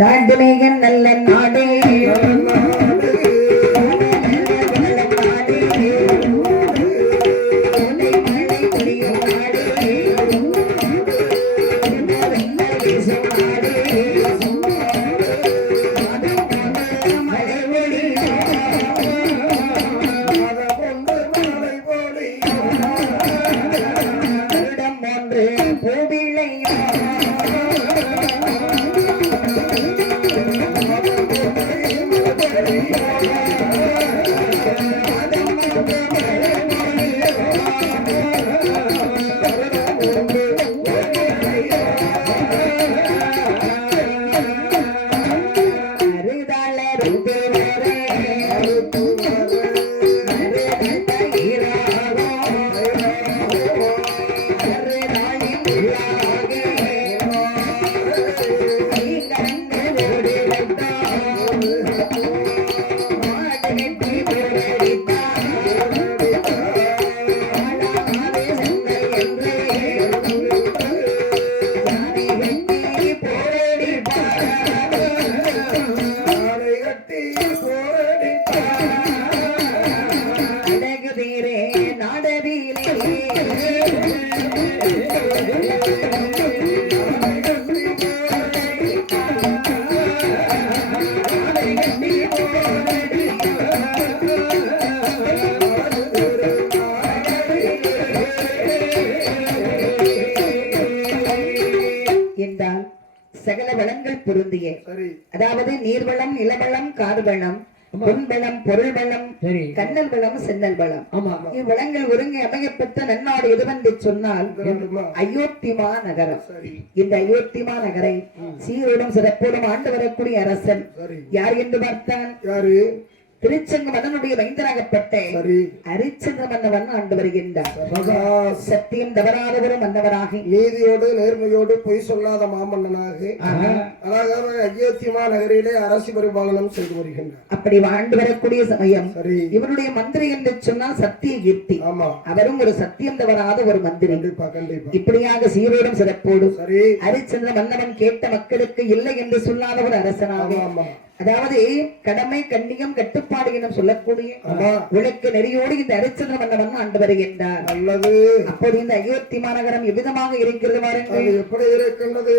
நாடுமேகன் நல்ல நாடே சகல வளங்கள் பொருந்திய அதாவது நீர்வளம் நிலவளம் கார்வளம் பொன்வளம் பொருள் வளம் கண்ணல் வளம் சென்னல் வளம் இவ்வளங்கள் ஒருங்கி அமையப்பட்ட நன்னாடு எதுவென்று சொன்னால் அயோத்திமா நகரம். இந்த அயோத்திமா நகரை சீரோடும் சிறப்போடும் ஆண்டு வரக்கூடிய அரசன் யார் என்று பார்த்தான்? திருச்செங்க மன்னனுடைய மைந்தராகப்பட்ட அரிச்சந்திர மன்னவன் ஆண்டு வருகின்றார். சத்தியம் தவறாதவரு மன்னவராக நீதியோடு நேர்மையோடு பொய் சொல்லாத மாமன்னனாக அழகாக அயோத்தியமா நகரிலே அரசு பரிபாலனம் செய்து வருகின்றார். அப்படி ஆண்டு வரக்கூடிய சமயம் இவருடைய மந்திரி என்று சொன்னால் சத்திய கீர்த்தி. அவரும் ஒரு சத்தியம் தவறாத ஒரு மந்திரி. இப்படியாக சீரோடும் சிறப்போடும் அரிச்சந்திர மன்னவன் கேட்ட மக்களுக்கு இல்லை என்று சொல்லாத ஒரு அரசனாக அதாவது கடமை கண்ணியம் கட்டுப்பாடு என சொல்லக்கூடிய உலக்கு நெறியோடு இந்த அரிச்சந்திர மன்னவன் ஆண்டு வருகின்றார். அப்போது இந்த அயோத்தி மாநகரம் எவ்விதமாக இருக்கிறது பாருங்கள். எப்படி இருக்கின்றது?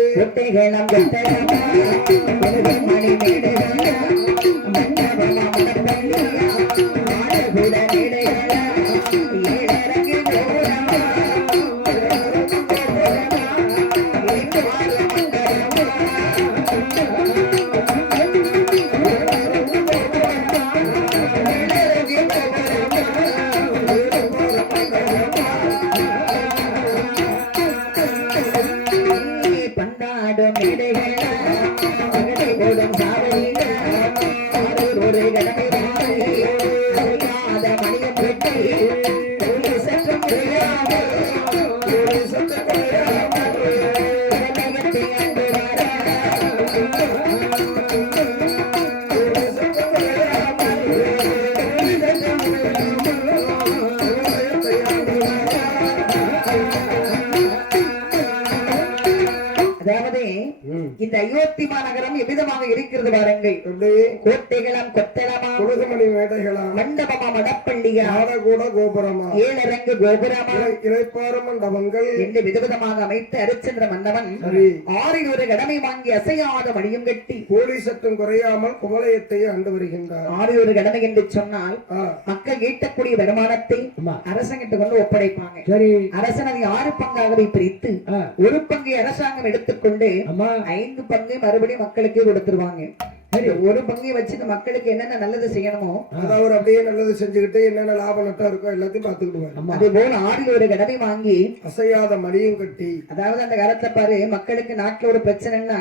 இந்த அயோத்தி மாநகரம் எவ்விதமாக இருக்கிறது பாருங்கள். கோட்டைகளம் கொத்தளமா குழுகுமணி மேடைகளா மண்டபமா மடப்பள்ளியா கூட கோபுரமா ஏழரங்கு கோபுரமா இளைப்பாறு மண்டபங்கள் என்று விதவிதமாக அமைத்து அரிச்சந்திர மன்னவன் 6 கடமை வாங்கி அசையாத மணியும் கட்டி கோழி சட்டம் குறையாமல் குவலயத்தை ஆண்டு வருகின்றார். 6 கடமை என்று சொன்னால் மக்கள் ஈட்டக்கூடிய வருமானத்தை அரசங்கிட்ட கொண்டு ஒப்படைப்பாங்க. அரசன் அதை 6 பங்காகவே பிரித்து ஒரு பங்கை அரசாங்கம் எடுத்துக்கொண்டு 5 பங்கு மறுபடியும் மக்களுக்கு கொடுத்துருவாங்க. ஒரு பங்கை வச்சு இந்த மக்களுக்கு என்னென்ன நல்லது செய்யணுமோ அவர் அப்படியே நல்லது செஞ்சுக்கிட்டு என்னென்ன லாபம் நட்டம் இருக்கோ எல்லாத்தையும் பார்த்துக்கிடுவாங்க. அதே போல 6 கடமை வாங்கி அசையாத மணியும் கட்டி அதாவது அந்த காலத்துல பாரு மக்களுக்கு நாட்டுல ஒரு பிரச்சனைன்னா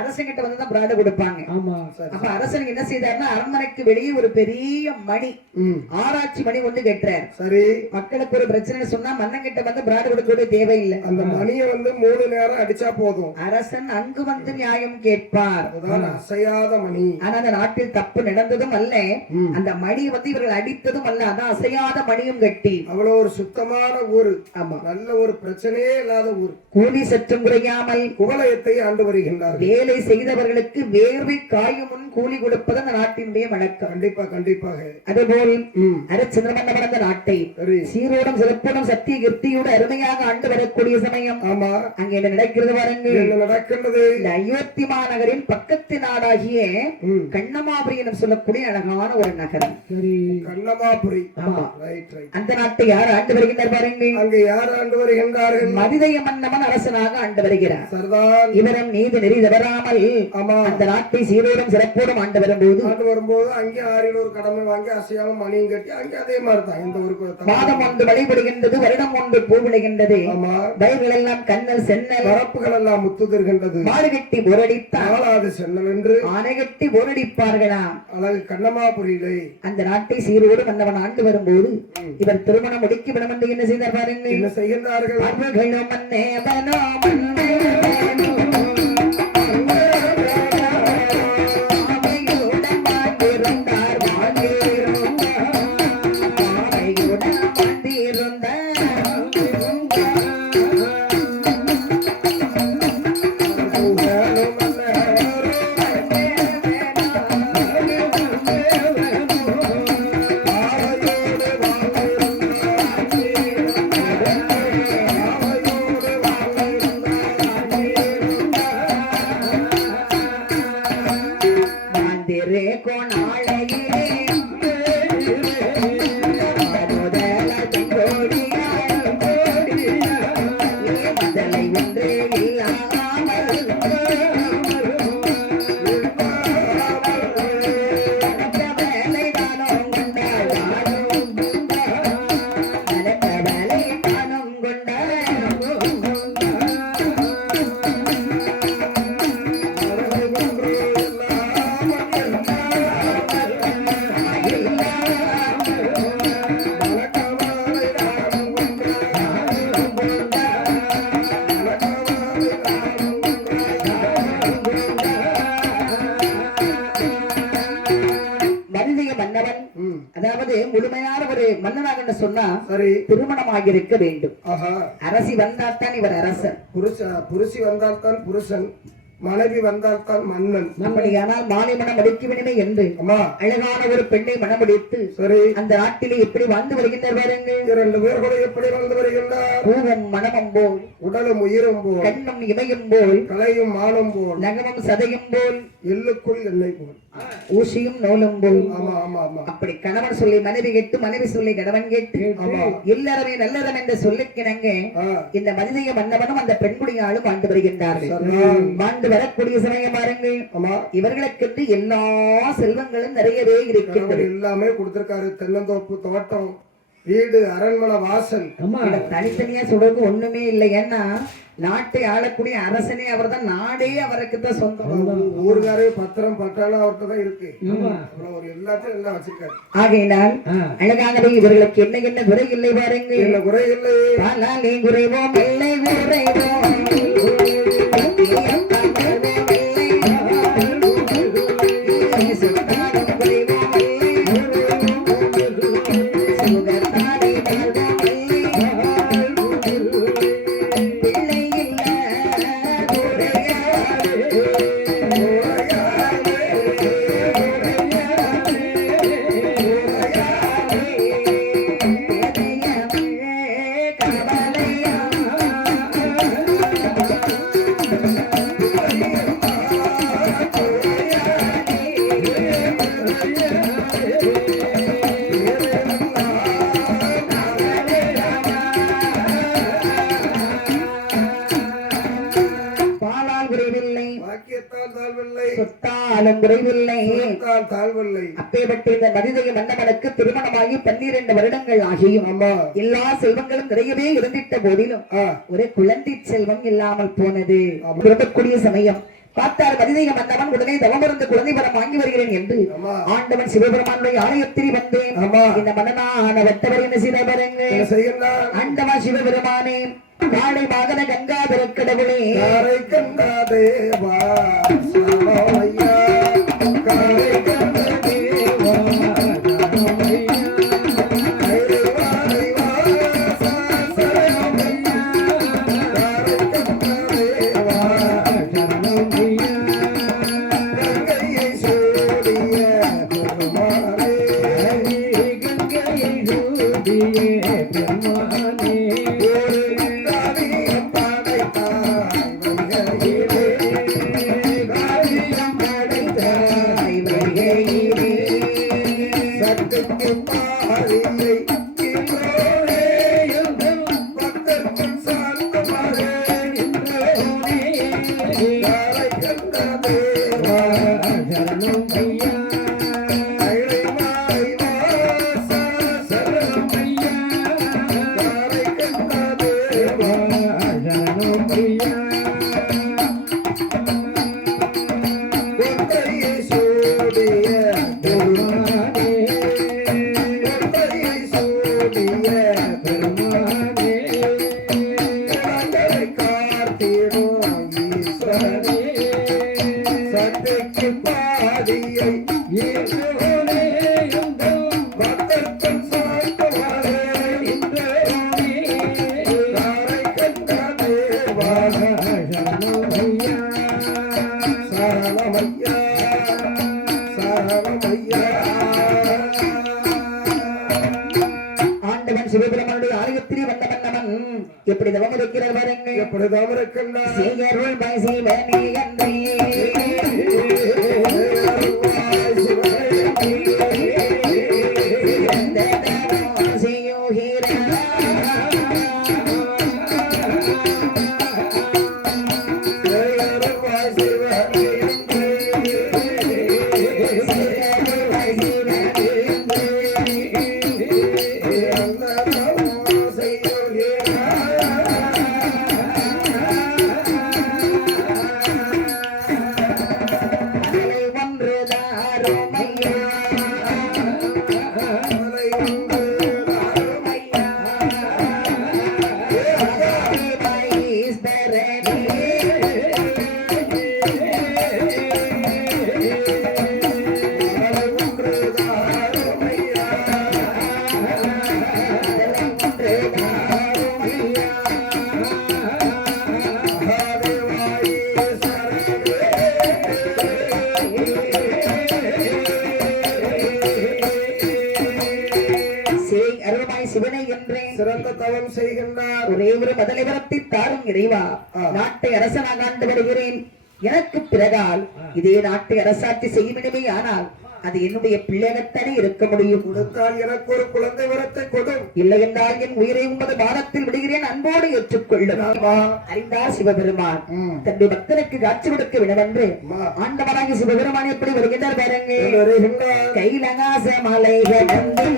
அரசங்கிட்ட வந்துதான் பிராடு கொடுப்பாங்க. அப்ப அரசனுக்கு என்ன செய்தாருன்னா அரண்மனைக்கு வெளியே ஒரு பெரிய மணி ஆராய்ச்சி மணி ஒன்று கட்டுறார். மக்களுக்கு ஒரு பிரச்சனை சொன்னா மன்னங்கிட்ட வந்து பிராடு கொடுக்க தேவையில்லை. அந்த மணியை வந்து 3 நேரம் அடிச்சா போதும். அரசன் அங்கு வந்து நியாயம் கேட்பார். அசையாத மணி. ஆனா அந்த நாட்டில் தப்பு நடந்ததும் அல்ல, அந்த மணி வந்து இவர்கள் அடித்ததும் அல்ல, அதான் அசையாத மணியும் கட்டி. அவ்வளவு ஒரு சுத்தமான ஊரு. ஆமா, நல்ல ஒரு பிரச்சனையே இல்லாத ஊர். கூலி சற்றும் குறையாமல் குவலயத்தை ஆண்டு வருகின்றார். வேலை செய்தவர்களுக்கு வேர்வை காயும் முன் கூலி கொடுப்பது அந்த நாட்டினுடைய வழக்கம். கண்டிப்பா கண்டிப்பாக. அதுபோல் அரசந்திரமன்ன வளர்ந்த நாட்டை சீரோடும் சிறப்போடும் சத்திய கீர்த்தியோடு அருமையாக ஆண்டு வரக்கூடிய சமயம். ஆமா, அங்க என்ன நடக்கிறது பாருங்கள். என்ன நடக்கின்றது? இந்த அயோத்தி மாநகரின் பக்கத்து நாடாகிய கண்ணமாபுரி என்று சொல்லக்கூடிய அழகான ஒரு நகரம். கண்ணமாபுரி. அந்த நாட்டை யார் ஆண்டு வருகின்றார் பாருங்கள். அங்க யார் ஆண்டு வருகின்றார்கள்? மதிதய மன்னவன் அரசனாக ஆண்டு வருகிறார். சர்தான் இவரும் நீதி நெறி தவறாமல் அந்த நாட்டை சீரோடும் சிறப்போடும் ஆண்டு வரும்போது அங்கே ஆறில் ஒரு கடமை வாங்கி அசையாம மணியும் கட்டி அங்கே அதே மாதிரிதான் இந்த ஒரு மாதம் ஒன்று வழிபடுகின்றது, வருடம் ஒன்று பூ விளைகின்றது, வயல்கள் எல்லாம் கண்ணல் சென்னல், வரப்புகள் எல்லாம் முத்துதிர்கின்றது, மாடு கட்டி போரடித்தால் சென்னல் என்று ஆனை கட்டி போரடிப்பார்களாம். அழகு கண்ணமாபுரியிலே அந்த நாட்டை சீரோடு மன்னவன் ஆண்டு வரும்போது இவர் திருமணம் முடிக்க விடம் என்று என்ன செய்தார் பாருங்கள். என்ன செய்கின்றார்கள்? அதாவது முழுமையான ஒரு மன்னனாக சொன்னா திருமணம் ஆகியிருக்க வேண்டும். அரசி வந்தால்தான் இவர் அரசன், புருஷி வந்தால்தான் புருஷன், மனைவி வந்தால்தான் மன்னன். அப்படியானால் மாலை மனம் அடிக்கவில்லை என்று அழகான ஒரு பெண்ணை மனமுடித்து அந்த நாட்டிலே எப்படி வாழ்ந்து வருகின்றார் பாருங்கள். 2 பேர் கூட எப்படி வாழ்ந்து வருகின்றார்? பூவும் மனமும் போல், உடலும் உயிரும் போல், கண்ணும் இமையும் போல், கலையும் மானம் போல், நகமும் சதையும் போல், எள்ளுக்குள் எண்ணெய் போல், ஊசியும் நூலும் போல். அப்படி கணவன் சொல்லி மனைவி கேட்டு, மனைவி சொல்லி கணவன் கேட்டு, இல்லறவே நல்லறம் என்ற சொல்லுக்கிணங்க இந்த மனிதய மன்னவனும் அந்த பெண்குடியாலும் வாழ்ந்து வருகின்றார்கள். வாழ்ந்து வரக்கூடிய சமயம் பாருங்கள், இவர்களுக்கு எல்லா செல்வங்களும் நிறையவே இருக்கின்றது. எல்லாமே கொடுத்திருக்காரு. தென்னந்தோப்பு, தோட்டம், வீடு, அரண்மனை, வாசல். தனித்தனியா சொல்றது ஒண்ணுமே இல்லை. ஏன்னா நாட்டை ஆளக்கூடிய அரசனே அவர் தான், நாடே அவருக்கு தான் சொந்தம். ஊருக்காரே பத்திரம் பட்டாலும் அவர்கிட்ட தான் இருக்கு. ஒரு எல்லாத்தையும் எல்லாம் வச்சிருக்காரு. ஆகையினால் அழகாகவே இவர்களுக்கு என்ன என்ன குறை இல்லை பாருங்கள். என்ன குறை இல்லை? நீ குறைவோம் இல்லை குறைவோம் அப்பேற்பட்ட இந்த மனிதய மன்னவனுக்கு திருமணமாகி 12 வருடங்கள் ஆகியும் எல்லா செல்வங்களும் நிறையவே இருந்திட்ட போதிலும் ஒரு குழந்தை செல்வம் இல்லாமல் போனது. பிறக்கக்கூடிய சமயம் பார்த்தார் மனிதய மன்னவன் உடனே தவமிருந்து குழந்தை வரம் வாங்கி வருகிறேன் என்று ஆண்டவன் சிவபெருமானுடைய ஆலயத்தில் வந்தேன். இந்த மன்னனான வட்டவர் என்ன செய்த ஆண்டவா சிவபெருமானே, காளை மகன கங்காதர கடவுளே, கங்காதேவா சரணம் ஐயா கைலை மாய் வாசா சரணம் ஐயா காரை கண்ட தேவா சரணம் ஐயா ஒத்தையை சூடிய பெருமானே ஒத்தையை சூடிய பெருமானே குலங்களை காத்திடும் ஈஸ்வரனே சக்திக்கு பாதியை ஈசோனே எங்கள் பக்தர்க்கும் சாய்த்தவாறே இந்திரனே காரை கண்ட தேவா சரணம் ஐயா சரணமையா சரணமையா ஆண்டவன் சிவபெருமானுடைய ஆலயத்திலே வந்த மன்னவன் எப்படி தவம் இருக்கிறார் பாருங்க. எப்படிதான் இருக்கின்றார் செய்யருள் பைசைவனே என்றே எந்த தவம் செய்யுகிறார். செய்யருள் பைசைவனே அலை ஒன்று தாருமையா சிவனை என்றேன் சிறந்த தவம் செய்கின்றார் ஒரே ஒரு முதலிவரத்தை தாரும் இறைவா நாட்டை அரசனாக ஆண்டு வருகிறேன். எனக்கு பிறகால் இதே நாட்டை அரசாட்சி செய்யவிடுமே, ஆனால் அது என்னுடைய பிள்ளைகத்தானே இருக்க முடியும். கொடுத்தால் எனக்கு ஒரு குழந்தை வரத்தை கொடு, இல்லை என்றால் என் உயிரை உமது பாதத்தில் விடுகிறேன், அன்போடு ஏற்றுக்கொள்ளும். அறிந்தார் சிவபெருமான் தன்னுடைய பக்தனுக்கு காட்சி கொடுக்க விடவென்று ஆண்டவராகி சிவபெருமான் எப்படி வருகின்றார் பாருங்க. கைலகாச மலை கடந்து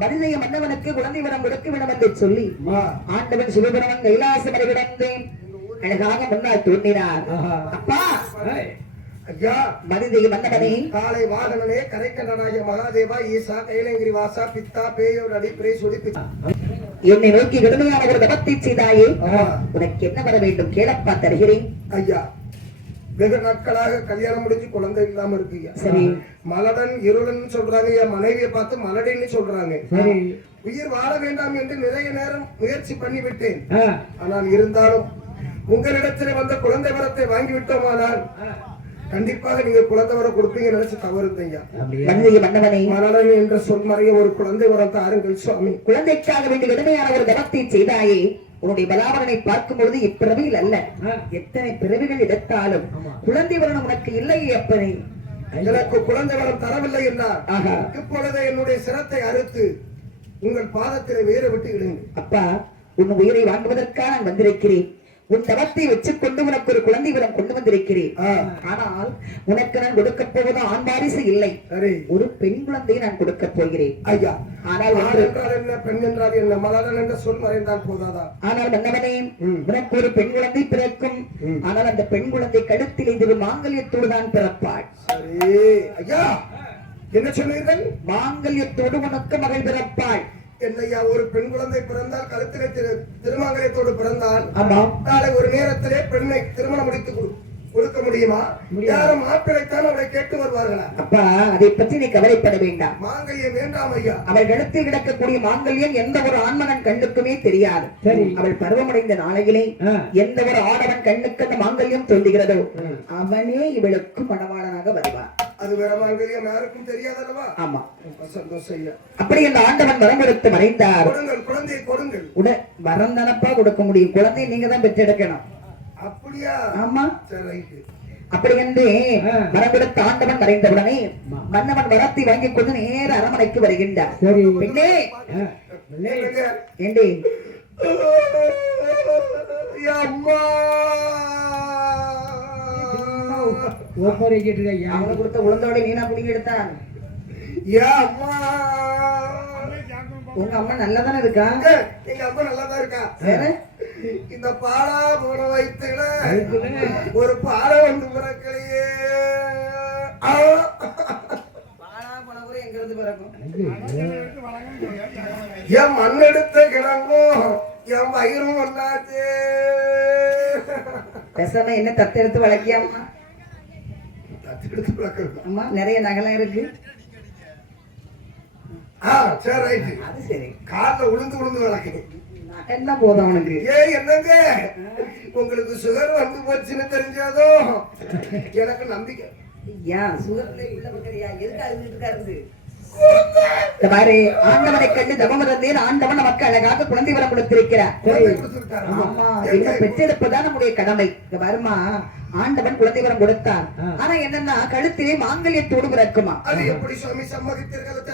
மனிதய மன்னவனுக்கு குழந்தை வரம் கொடுக்க வேண்டும் என்று சொல்லி ஆண்டவன் சிவபெருமன் கைலாசம் கிடந்தேன் அழகாக முன்னால் தோன்றினார். அப்பா ஐயா மனிதய மன்னவனே, காலை வாகனனே கரைக்கண்டனாய மகாதேவா ஈசா கைலங்கிரி வாசா பித்தா பேயோர் அடிப்பிரை சுடிப்பி என்னை நோக்கி கடுமையான ஒரு தபத்தை செய்தாயே, உனக்கு என்ன வர வேண்டும் கேளப்பா, தருகிறேன். ஐயா வெகு நாட்களாக கல்யாணம் முடிஞ்சு குழந்தை இல்லாம இருக்கு. சரி, மலடன் இருளன் சொல்றாங்க, என் மனைவியை பார்த்து மலடின்னு சொல்றாங்க. உயிர் வாழ வேண்டாம் என்று நிறைய நேரம் முயற்சி பண்ணி விட்டேன். ஆனால் இருந்தாலும் உங்களிடத்தில் வந்த குழந்தை வரத்தை வாங்கி விட்டோமானால் கண்டிப்பாக நீங்க குழந்தை வர கொடுப்பீங்க நினைச்சு தவறுத்தையா. மலடன் என்ற சொல் மறைய ஒரு குழந்தை வரம் தாருங்கள் சுவாமி. குழந்தைக்காக வேண்டிய கடுமையான ஒரு தபத்தை செய்தாயே, உன்னுடைய பலாவரனை பார்க்கும் பொழுது இப்பிறவியில் அல்ல, எத்தனை பிறவிகள் எடுத்தாலும் குழந்தை வரணும் உனக்கு இல்லை. அப்பனே, எனக்கு குழந்தை வரம் தரவில்லை என்றார் இப்பொழுது என்னுடைய சிரத்தை அறுத்து உங்கள் பாதத்திலே வேற விட்டு இடுங்க. அப்பா, உன் உயிரை வாங்குவதற்காக நான் வந்திருக்கிறேன். உன் தவத்தை வச்சுக் கொண்டு உனக்கு ஒரு குழந்தை வரம் கொண்டு வந்திருக்கிறேன். ஆனால் உனக்கு நான் கொடுக்க போவது ஆண் வாரிசு இல்லை, ஒரு பெண் குழந்தையை நான் கொடுக்க போகிறேன். ஐயா, ஆனால் என்றால் என்ன, பெண் என்றால் என்ன, மலடன் என்ற சொல் மறைந்தால் போதாதா? ஆனால் மன்னவனே, உனக்கு ஒரு பெண் குழந்தை பிறக்கும். ஆனால் அந்த பெண் குழந்தை கழுத்தில் இது மாங்கல்யத்தோடு தான் பிறப்பாள். சரி ஐயா, என்ன சொன்னீர்கள்? மாங்கல்யத்தோடு உனக்கு மகள் பிறப்பாள். என்னையா, ஒரு பெண் குழந்தை பிறந்தால் கழுத்திலே திருமாங்கல்யத்தோடு பிறந்தால் ஆமா, நாளை ஒரு நேரத்திலே பெண்ணை திருமணம் முடித்து கொடுக்க முடியுமா? யாரும் மாப்பிளைத்தான் அவளை கேட்டு வருவார்களா? அப்பா அதை பற்றி நீ கவலைப்பட வேண்டாம். மாங்கல்யம் வேண்டாம் ஐயா. அவள் கழுத்தில் கிடக்கக்கூடிய மாங்கல்யம் எந்த ஒரு ஆண்மகன் கண்ணுக்குமே தெரியாது. அவள் பருவமடைந்த நாளையிலே எந்த ஒரு ஆடவன் கண்ணுக்கு அந்த மாங்கல்யம் தோன்றுகிறதோ அவனே இவளுக்கு மணவாளனாக வருவான். அது வேற மாங்கல்யம் யாருக்கும் தெரியாதல்லவா? ஆமா, சந்தோஷம் ஐயா. அப்படி அந்த ஆண்டவன் வரம் கொடுத்து மறைந்தார். கொடுங்கள், குழந்தையை கொடுங்கள். வரம் தானப்பா கொடுக்க முடியும், குழந்தையை நீங்க தான் பெற்றெடுக்கணும். அப்படியா? ஆமா, சரி. அப்படி என்று வரம் கொடுத்த ஆண்டவன் மறைந்தவுடனே மன்னவன் வரத்தை வாங்கி கொண்டு நேர அரமனைக்கு வருகின்றார். பெண்ணே, ஏண்டி அம்மா அவனை கொடுத்த உளுந்தோட நீனா புடிங்கி எடுத்தான். அம்மா, உங்க அம்மா நல்லாதானே இருக்கா? எங்க அம்மா நல்லாதான் இருக்கா. வேற இந்த பாலா போன வயிற்றுல ஒரு பாலை வந்து பிறக்கலையே. பாலா போன கூட எங்க இருந்து பிறக்கும்? என் மண்ணெடுத்த கிழங்கும் என் வயிறும் ஒன்னாச்சு. பேசாம என்ன தத்து எடுத்து வளர்க்கியாமா? எடுத்து வளர்க்கறது. அம்மா நிறைய நகலாம் இருக்கு. சரி, ரைட்டு. அது சரி, கால்ல உளுந்து வளர்க்கணும். என்ன போதும் அவனுக்கு? என்னங்க, உங்களுக்கு சுகர் வந்து போச்சுன்னு தெரிஞ்சதோ எனக்கு நம்பிக்கை. ஏன் சுகர்ல உள்ள பக்கறியா? எதுக்கு அழுதுட்டு இருக்காரு? பாரு, ஆண்டவனை கண்டு தவம் இருந்தேன். ஆண்டவன் நமக்கு அழகாக குழந்தை வரம் கொடுத்திருக்கிறார். ஆமா, என்ன பெற்றெடுப்பதுதான் நம்முடைய கடமை. வருமா, ஆண்டவன் குழந்தை வரம் கொடுத்தார். ஆனா என்னன்னா கழுத்திலே மாங்கல்யத்தோடு பிறக்குமா?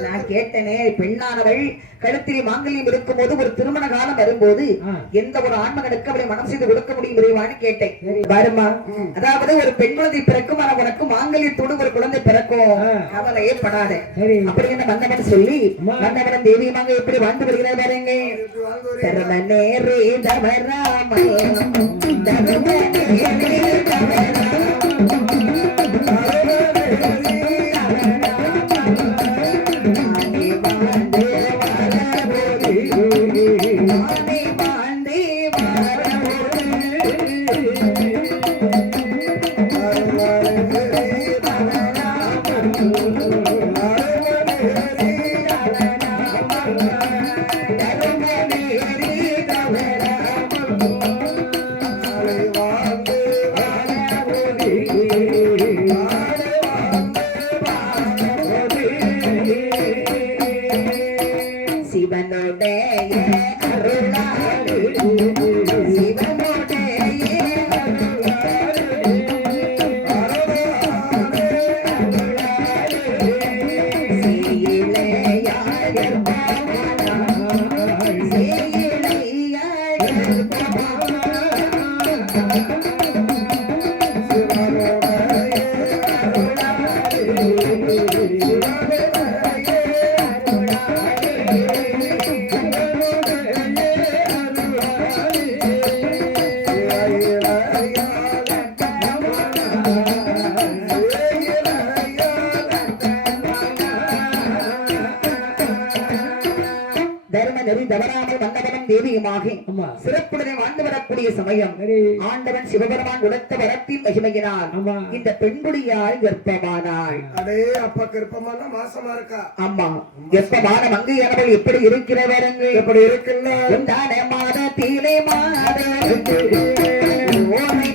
நான் கேட்டனே, பெண்ணானவள் கழுத்திலே மாங்கல்யம் இருக்கும் போது ஒரு திருமண காலம் வரும்போது எந்த ஒரு ஆண்மகனுக்கு அவளை மனம் செய்து கொடுக்க முடியும் விரைவான்னு கேட்டேன். வருமா, அதாவது ஒரு பெண் குழந்தை பிறக்கும், ஆனா உனக்கு மாங்கல்யத்தோடு ஒரு குழந்தை பிறக்கும், கவலையே படாத அப்படி என்ன மன்னவன் சொல்லி மன்னவன் தேவியமாக எப்படி வாழ்ந்து வருகிறார் பாருங்க. தர்மநேரே தவராம தவறாமல் வந்தவனும் தேவியுமாக சிறப்புடனே வாழ்ந்து வரக்கூடிய சமயம் ஆண்டவன் சிவபெருமான் கொடுத்த வரத்தின் மகிமையினால் இந்த பெண்குடியால் கர்ப்பமானாள். அடே அப்பா, கர்ப்பமான மாசமா இருக்கா? ஆமா, கர்ப்பமான மங்கையானவள் எப்படி இருக்கிறவருங்க? எப்படி இருக்குன்னா மாதத்திலே மாத ஓனை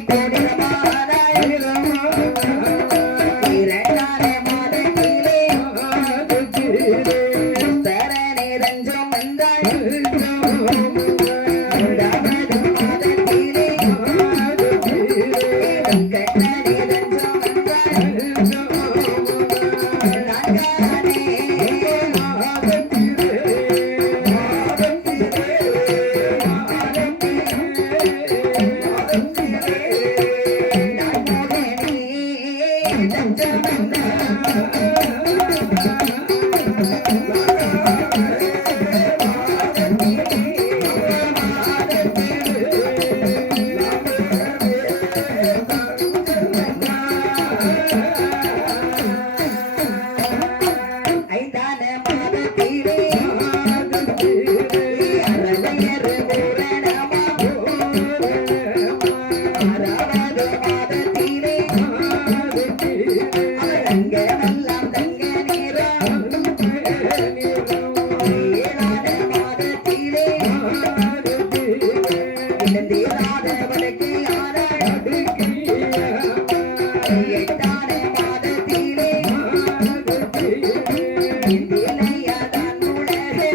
நிலையாதான் உலகே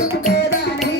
உண்மைதானே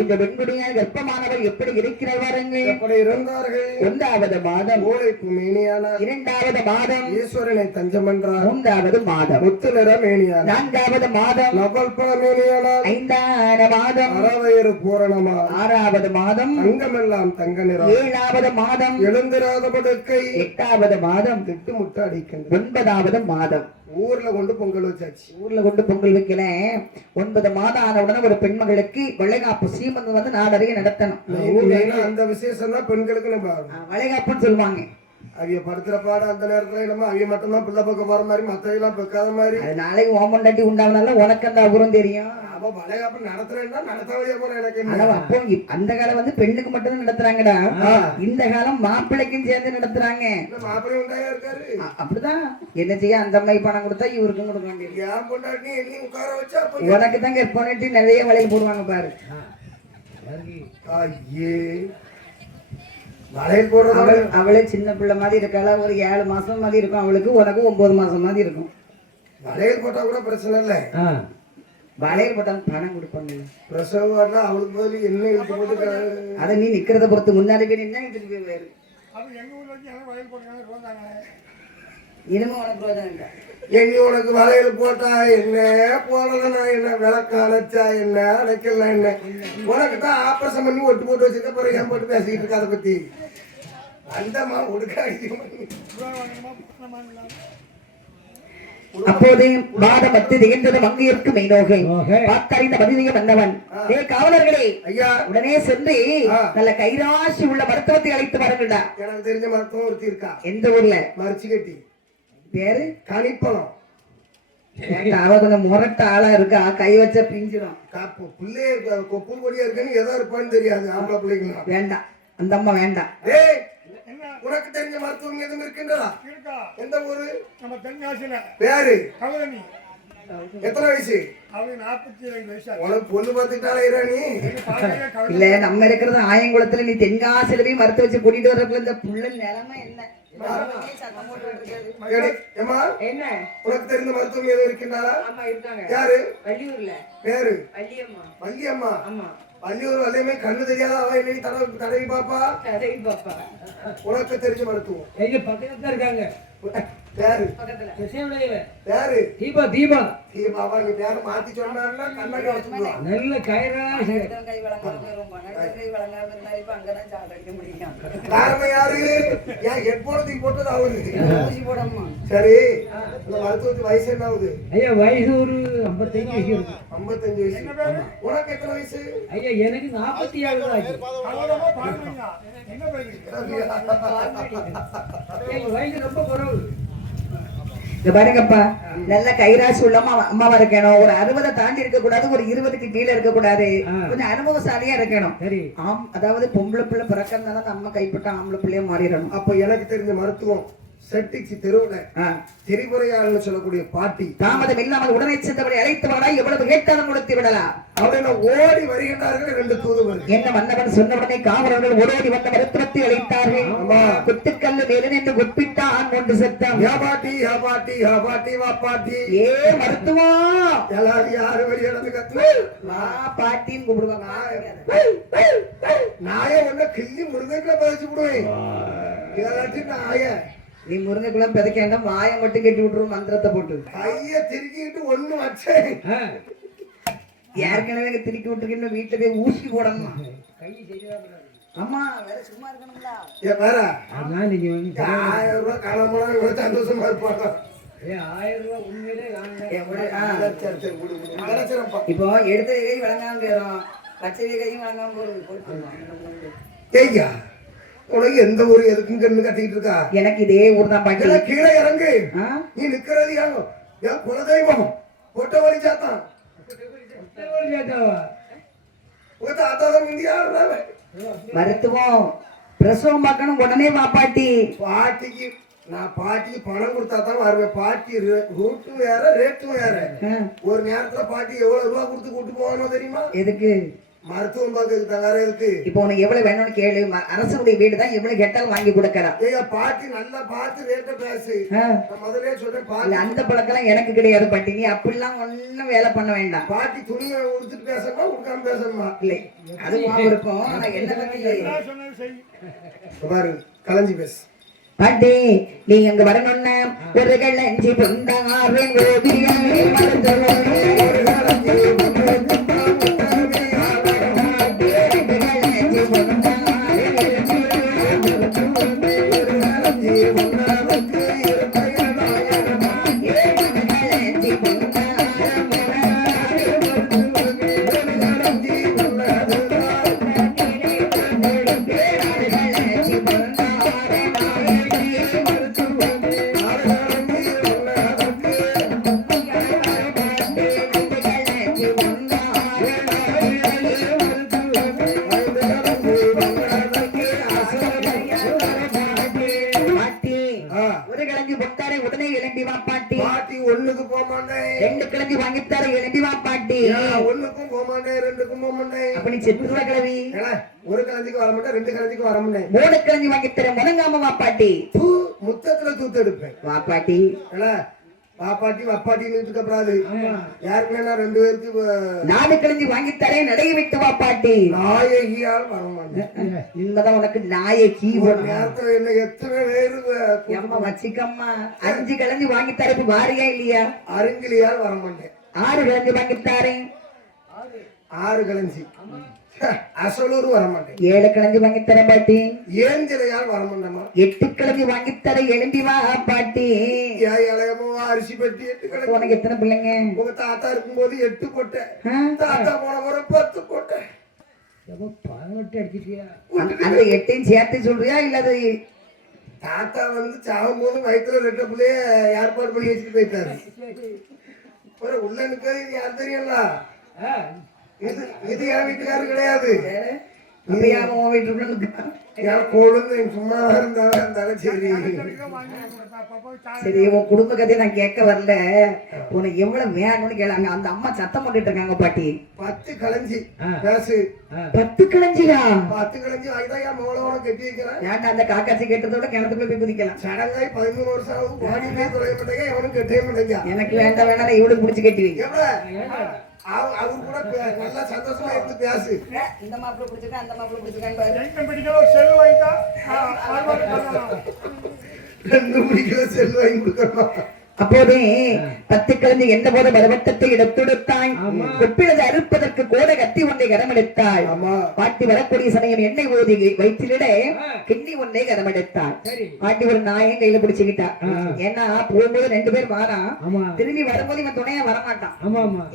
இந்த வெண்குடியால் வெப்பமானவர் எப்படி இருக்கிறார்கள்? எப்படி இருந்தார்கள்? 1வது மாதம் ஓலைப்பு மேனியானார். 2வது மாதம் ஈஸ்வரனை தஞ்சமென்றார். 3வது மாதம் முத்து நிற மேனியானார். 4வது மாதம் நவல்பல மேனியானார். 5வது மாதம் அறவயிறு பூரணமா. 6வது மாதம் அங்கமெல்லாம் தங்க நிறம். 7வது மாதம் எழுந்திராத படுக்கை. 8வது மாதம் திட்டு முட்டு அடிக்கின்றது. 9வது மாதம் ஊர்ல கொண்டு பொங்கல் வச்சாச்சு. ஊர்ல கொண்டு பொங்கல் வைக்கல. 9 மாதம் ஆன உடனே ஒரு பெண்மகளுக்கு வளைகாப்பு சீமந்தம் வந்து நாடறிய நடத்தணும். அந்த விசேஷம் தான் பெண்களுக்கு நம்ம வளைகாப்புன்னு சொல்லுவாங்க. அவிய படுத்துற பாடு அந்த நேரத்துல நம்ம அவிய மட்டும்தான் பிள்ளை பக்கம் போற மாதிரி மத்தவெல்லாம் பெக்காத மாதிரி. அது நாளைக்கு ஓமண்டாட்டி உண்டாவனால உனக்கு அந்த அபூரம் தெரியும். அப்ப வளைகாப்பு நடத்துறேன்னா நடத்தவே போற எனக்கு. ஆனா அப்போ அந்த காலம் வந்து பெண்ணுக்கு மட்டும் நடத்துறாங்கடா. இந்த காலம் மாப்பிள்ளைக்கும் சேர்ந்து நடத்துறாங்க. மாப்பிள்ளை உண்டாயா இருக்காரு. அப்படிதான் என்ன செய்ய, அந்த அம்மாய் பணம் கொடுத்தா இவருக்கும் கொடுக்க வேண்டியது. ஏன் பொண்டாட்டி எண்ணி உட்கார வச்சா உனக்கு தான் கற்பனைட்டு நிறைய வளையல் போடுவாங்க பாரு. ஐயே வளையல் போடுறது. அவளே சின்ன பிள்ளை மாதிரி இருக்காளா, ஒரு 7 மாசம் மாதிரி இருக்கும் அவளுக்கு, உனக்கு 9 மாசம் மாதிரி இருக்கும். வளையல் போட்டா கூட பிரச்சனை இல்ல. வளையல் போட்டாலும் பணம் கொடுப்பாங்க. பிரசவம் அவளுக்கு பதில் என்ன இழுத்து போட்டு அதை நீ நிக்கிறத பொறுத்து முன்னாடி போய் நின்னா இதுக்கு போய் வேறு இனிமே உனக்கு ரோதம் இல்லை. எங்க உனக்கு வளையல் போட்டா என்ன, போடலன்னா என்ன, விளக்கு அணைச்சா என்ன, அணைக்கலாம் என்ன, உனக்கு தான் ஆபரேஷன் பண்ணி ஒட்டு போட்டு வச்சிருக்க பிறகு ஏன் போட்டு பேசிக்கிட்டு இருக்க அதை பத்தி. அந்தமா ஒடுக்காடி அப்போது மாதம் 10 திகழ்ந்தது மங்கையருக்கு மெய்நோகை பார்த்தறிந்த மதிதிக வந்தவன். காவலர்களே ஐயா உடனே சென்று நல்ல கைராசி உள்ள மருத்துவத்தை அழைத்து பாருங்கடா. எனக்கு தெரிஞ்ச மருத்துவம் ஒருத்தி இருக்கா. எந்த ஊர்ல? மரிச்சு கட்டி. பேரு கனிப்பழம். அவ கொஞ்சம் முரட்ட ஆளா இருக்கா, கை வச்ச பிஞ்சிடும். காப்பு பிள்ளைய கொப்பு கொடியா இருக்குன்னு எதோ இருப்பான்னு தெரியாது ஆம்பளை பிள்ளைங்களா. வேண்டாம், அந்த அம்மா வேண்டாம். உனக்கு தெரிஞ்ச மருத்துவம் எதுவும் இருக்கின்றதா? எந்த ஊரு? நம்ம தென்காசியில. பேரு? கவலனி. எத்தனை வயசு? அவளுக்கு 42 வயசு. உனக்கு பொண்ணு பார்த்துட்டாளா இராணி? இல்ல நம்ம இருக்கிறது ஆயங்குளத்துல, நீ தென்காசில போய் மருத்துவ வச்சு கூட்டிட்டு வர்றதுல இந்த புள்ள நிலைமை என்ன? என்ன உனக்கு தெரிந்த மருத்துவம் எதுவும் இருக்கின்றாரா? யாரு? வள்ளியூர்ல. பேரு? வள்ளியம்மா. வள்ளியம்மா. வள்ளியூர் வள்ளியம்மே கண்ணு தெரியாத அவ இன்னைக்கு தடவி பாப்பா. உனக்கு தெரிஞ்ச மருத்துவம் எங்க பக்கத்துல இருக்காங்க. பேரு? பேரு? தீபா. தீபா தீபாவா இங்க பேரு மாத்தி சொன்னாருன்னா கண்ணை கவச்சுடுவான். நல்ல கைராசி. காரணம் யாரு? ஏன் ஹெட்போன் போட்டது அவரு. சரி இந்த மருத்துவத்து வயசு என்ன ஆகுது? ஐயா வயசு ஒரு 55 வயசு இருக்கும். 55 வயசு. உனக்கு எத்தனை வயசு? ஐயா எனக்கு 47 ஆச்சு. என்ன பேரு? எங்க வயசு ரொம்ப குறைவு. இங்க பாருங்கப்பா, நல்ல கைராசி உள்ளமா அம்மாவா இருக்கணும். ஒரு 60 தாண்டி இருக்க கூடாது, ஒரு 20க்கு கீழே இருக்க கூடாது. கொஞ்சம் அனுபவசாலியா இருக்கணும். ஆம், அதாவது பொம்பளை பிள்ளை பிறக்கிறதுனால நம்ம கைப்பட்ட ஆம்பளை பிள்ளைய மாறிடணும். அப்ப எனக்கு தெரிஞ்ச மருத்துவம் செட்டிச்சு தெருவுல திரிபுரையாளன்னு சொல்லக்கூடிய பாட்டி தாமதம் இல்லாமல் உடனே சென்றவரை அழைத்து வாடா, எவ்வளவு கேட்டாலும் கொடுத்து விடலாம். அவரை ஓடி வருகின்றார்கள் 2 தூதுவர். என்ன மன்னவன் சொன்ன உடனே காவலர்கள் ஓடி வந்த மருத்துவத்தை அழைத்தார்கள். குத்துக்கல்லு மேலே நின்று குப்பிட்டான் கொண்டு செத்தான். பாட்டி பாட்டி பாட்டி வா பாட்டி. ஏ மருத்துவம் எல்லாரும் யாரு வெளியே நடந்து கத்து பாட்டின்னு கூப்பிடுவாங்க. நாய ஒண்ணு கிள்ளி முருங்கைக்குள்ள பதிச்சு விடுவேன். நாய நீ முருங்கைக்குள்ள பிதைக்க வாயை மட்டும் கட்டி விட்டுருவோம் மந்திரத்தை போட்டு. கைய திருக்கிட்டு ஒண்ணு வச்சேன். ஏற்கனவே திருக்கி விட்டுருக்கேன், வீட்டுல போய் ஊசி போடணுமா? ஆமா, வேற சும்மா இருக்கணும்ல. வேற அதான் நீங்க வந்து 1000 ரூபாய் காணாம இவ்வளவு சந்தோஷமா இருப்பாங்க. 1000 ரூபாய் உண்மையிலே இப்போ எடுத்த கையும் வழங்காம போயிடும், பச்சை கையும் வழங்காம போறது. ஐயா உனக்கு எந்த ஊர் எதுக்கும் கண்ணு கட்டிக்கிட்டு இருக்கா? எனக்கு இதே ஊர் தான் பாட்டி. இதெல்லாம் கீழே இறங்கு. ஆ? நீ நிக்கிறது யாரும் என் குலதெய்வம் பொட்ட வழி சாத்தான். உங்க தாத்தா தான் இந்தியா மருத்துவம் பிரசவம் பார்க்கணும் உடனே வா பாட்டி. பாட்டிக்கு நான் பாட்டிக்கு பணம் கொடுத்தா தான் வருவேன். பாட்டி ரூட்டும் வேற ரேட்டும் வேற. ஒரு நேரத்துல பாட்டி எவ்வளவு ரூபா கொடுத்து கூட்டு போவானோ தெரியுமா? எதுக்கு? மருத்துவம் பார்க்கறதுக்கு வேற எதுக்கு? இப்போ உனக்கு எவ்வளவு வேணும்னு கேளு. அரசனுடைய வீடு தான் எவ்வளவு கேட்டாலும் வாங்கி கொடுக்கலாம். ஏங்க பாட்டி நல்லா பார்த்து ரேட்ட பேசு. நான் முதல்ல சொல்றேன் பாட்டி. அந்த பழக்கம் எனக்கு கிடையாது பாட்டி. நீ அப்படிலாம் ஒன்னும் வேலை பண்ண வேண்டாம். பாட்டி துணியை உடுத்துட்டு பேசணுமா உட்கார்ந்து பேசணுமா? இல்லை அது இருக்கும். ஆனா என்ன பத்தி சொன்னது செய். பாரு கலைஞ்சி பேசு. பாட்டி நீங்க அங்க வரணும்னா ஒரு கள்ளஞ்சி பொந்தாரின் ஓவியம் ஒண்ணுக்கு போக மாட்டேன். 2 கிழங்கு வாங்கித்தார எழுப்பி வா பாட்டி. ஒண்ணுக்கும் போக மாட்டேன், 2க்கும் போக மாட்டேன். அப்ப நீ செத்து கிழவி. ஒரு கிழஞ்சுக்கு வர மாட்டேன், 2 கிழஞ்சுக்கு வர மாட்டேன். 3 கிழங்கு வாங்கித்தர முடங்காம வா பாட்டி. முத்தத்துல தூத்து எடுப்பேன். வா பாட்டி. பாப்பாட்டி வப்பாட்டின்னு இருக்கக்கூடாது. யாருக்குமே 2 பேருக்கு 4 கிழங்கு வாங்கித்தரேன் நடைய விட்டு வா பாட்டி. நாயகியால் வர மாட்டேன். இந்ததான் உனக்கு நாயகி. ஒரு நேரத்துல என்ன எத்தனை பேரு அம்மா வச்சிக்கம்மா. 5 கிழங்கு வாங்கித்தார இப்ப வாரியா இல்லையா? அருங்கிலியால் வர மாட்டேன். 6 கிழங்கு வாங்கித்தாரேன். 6 கிழஞ்சி அசலூர் வர மாட்டேன். 7 கிழங்கு வாங்கித்தரேன் பாட்டி. ஏஞ்சிலையால் வர மாட்டேமா. 8 கிழங்கு வாங்கித்தர எழும்பி வா பாட்டி. இளையமோ அரிசி பெட்டி 8 கிழங்கு. உனக்கு எத்தனை பிள்ளைங்க? உங்க தாத்தா இருக்கும்போது 8 போட்டேன். தாத்தா போன முறை 10 போட்டேன். 18 அடிச்சிட்டியா? அந்த 8ஐயும் சேர்த்து சொல்றியா இல்ல அது? தாத்தா வந்து சாகும் போது வயிற்றுல 2 பிள்ளைய ஏற்பாடு பண்ணி வச்சுட்டு போயிட்டாரு. உள்ள நிக்கிறது யார் தெரியல. இது என் வீட்டுக்காரு கிடையாது. சும்மா இருந்தாலும் சரி. சரி உன் குடும்ப கதையை நான் கேட்க வரல. உனக்கு எவ்வளவு வேணும்னு கேளாங்க. அந்த அம்மா சத்தம் போட்டுட்டு இருக்காங்க பாட்டி. 10 கிழஞ்சி பேசு. 10 கிழஞ்சியா? 10 கிழஞ்சி வாங்கிதான் என் மோளோட கட்டி வைக்கிறேன். ஏன்டா அந்த காக்காச்சி கேட்டதோட கிணத்துக்குள்ள போய் குதிக்கலாம். சடங்காய் 13 வருஷம் ஆகும். பாடியே தொலைய மாட்டேங்க, எவனும் கட்டவே மாட்டேங்க. எனக்கு வேண்டாம் வேணாம் இவளுக்கு பிடிச்சி கட்டி வைக்க. அவங்க கூட நல்லா சந்தோஷமா இருந்து பேசு. இந்த மாப்பிள்ள பிடிச்சிருக்கா அந்த மாப்பிள்ள பிடிச்சிருக்கான்னு எங்க பிடிக்கல செல் வாங்கிட்டா 2 பிடிக்கல செல் வாங்கி கொடுக்கணுமா? அப்போதே 10 கிழந்து எந்த போது பரவட்டத்தை எடுத்துடுத்தாய். ஒப்பிழது அறுப்பதற்கு கோட கத்தி ஒன்றை கரமெடுத்தாள். பாட்டி வரக்கூடிய சமயம் எண்ணெய் ஊதி வயிற்றிலிட கிண்ணி ஒன்றை கரமெடுத்தாள். பாட்டி ஒரு நாயம் கையில பிடிச்சுக்கிட்டா. ஏன்னா போகும்போது 2 பேர் வாரான். திரும்பி வரும்போது இவன் துணையா வரமாட்டான்.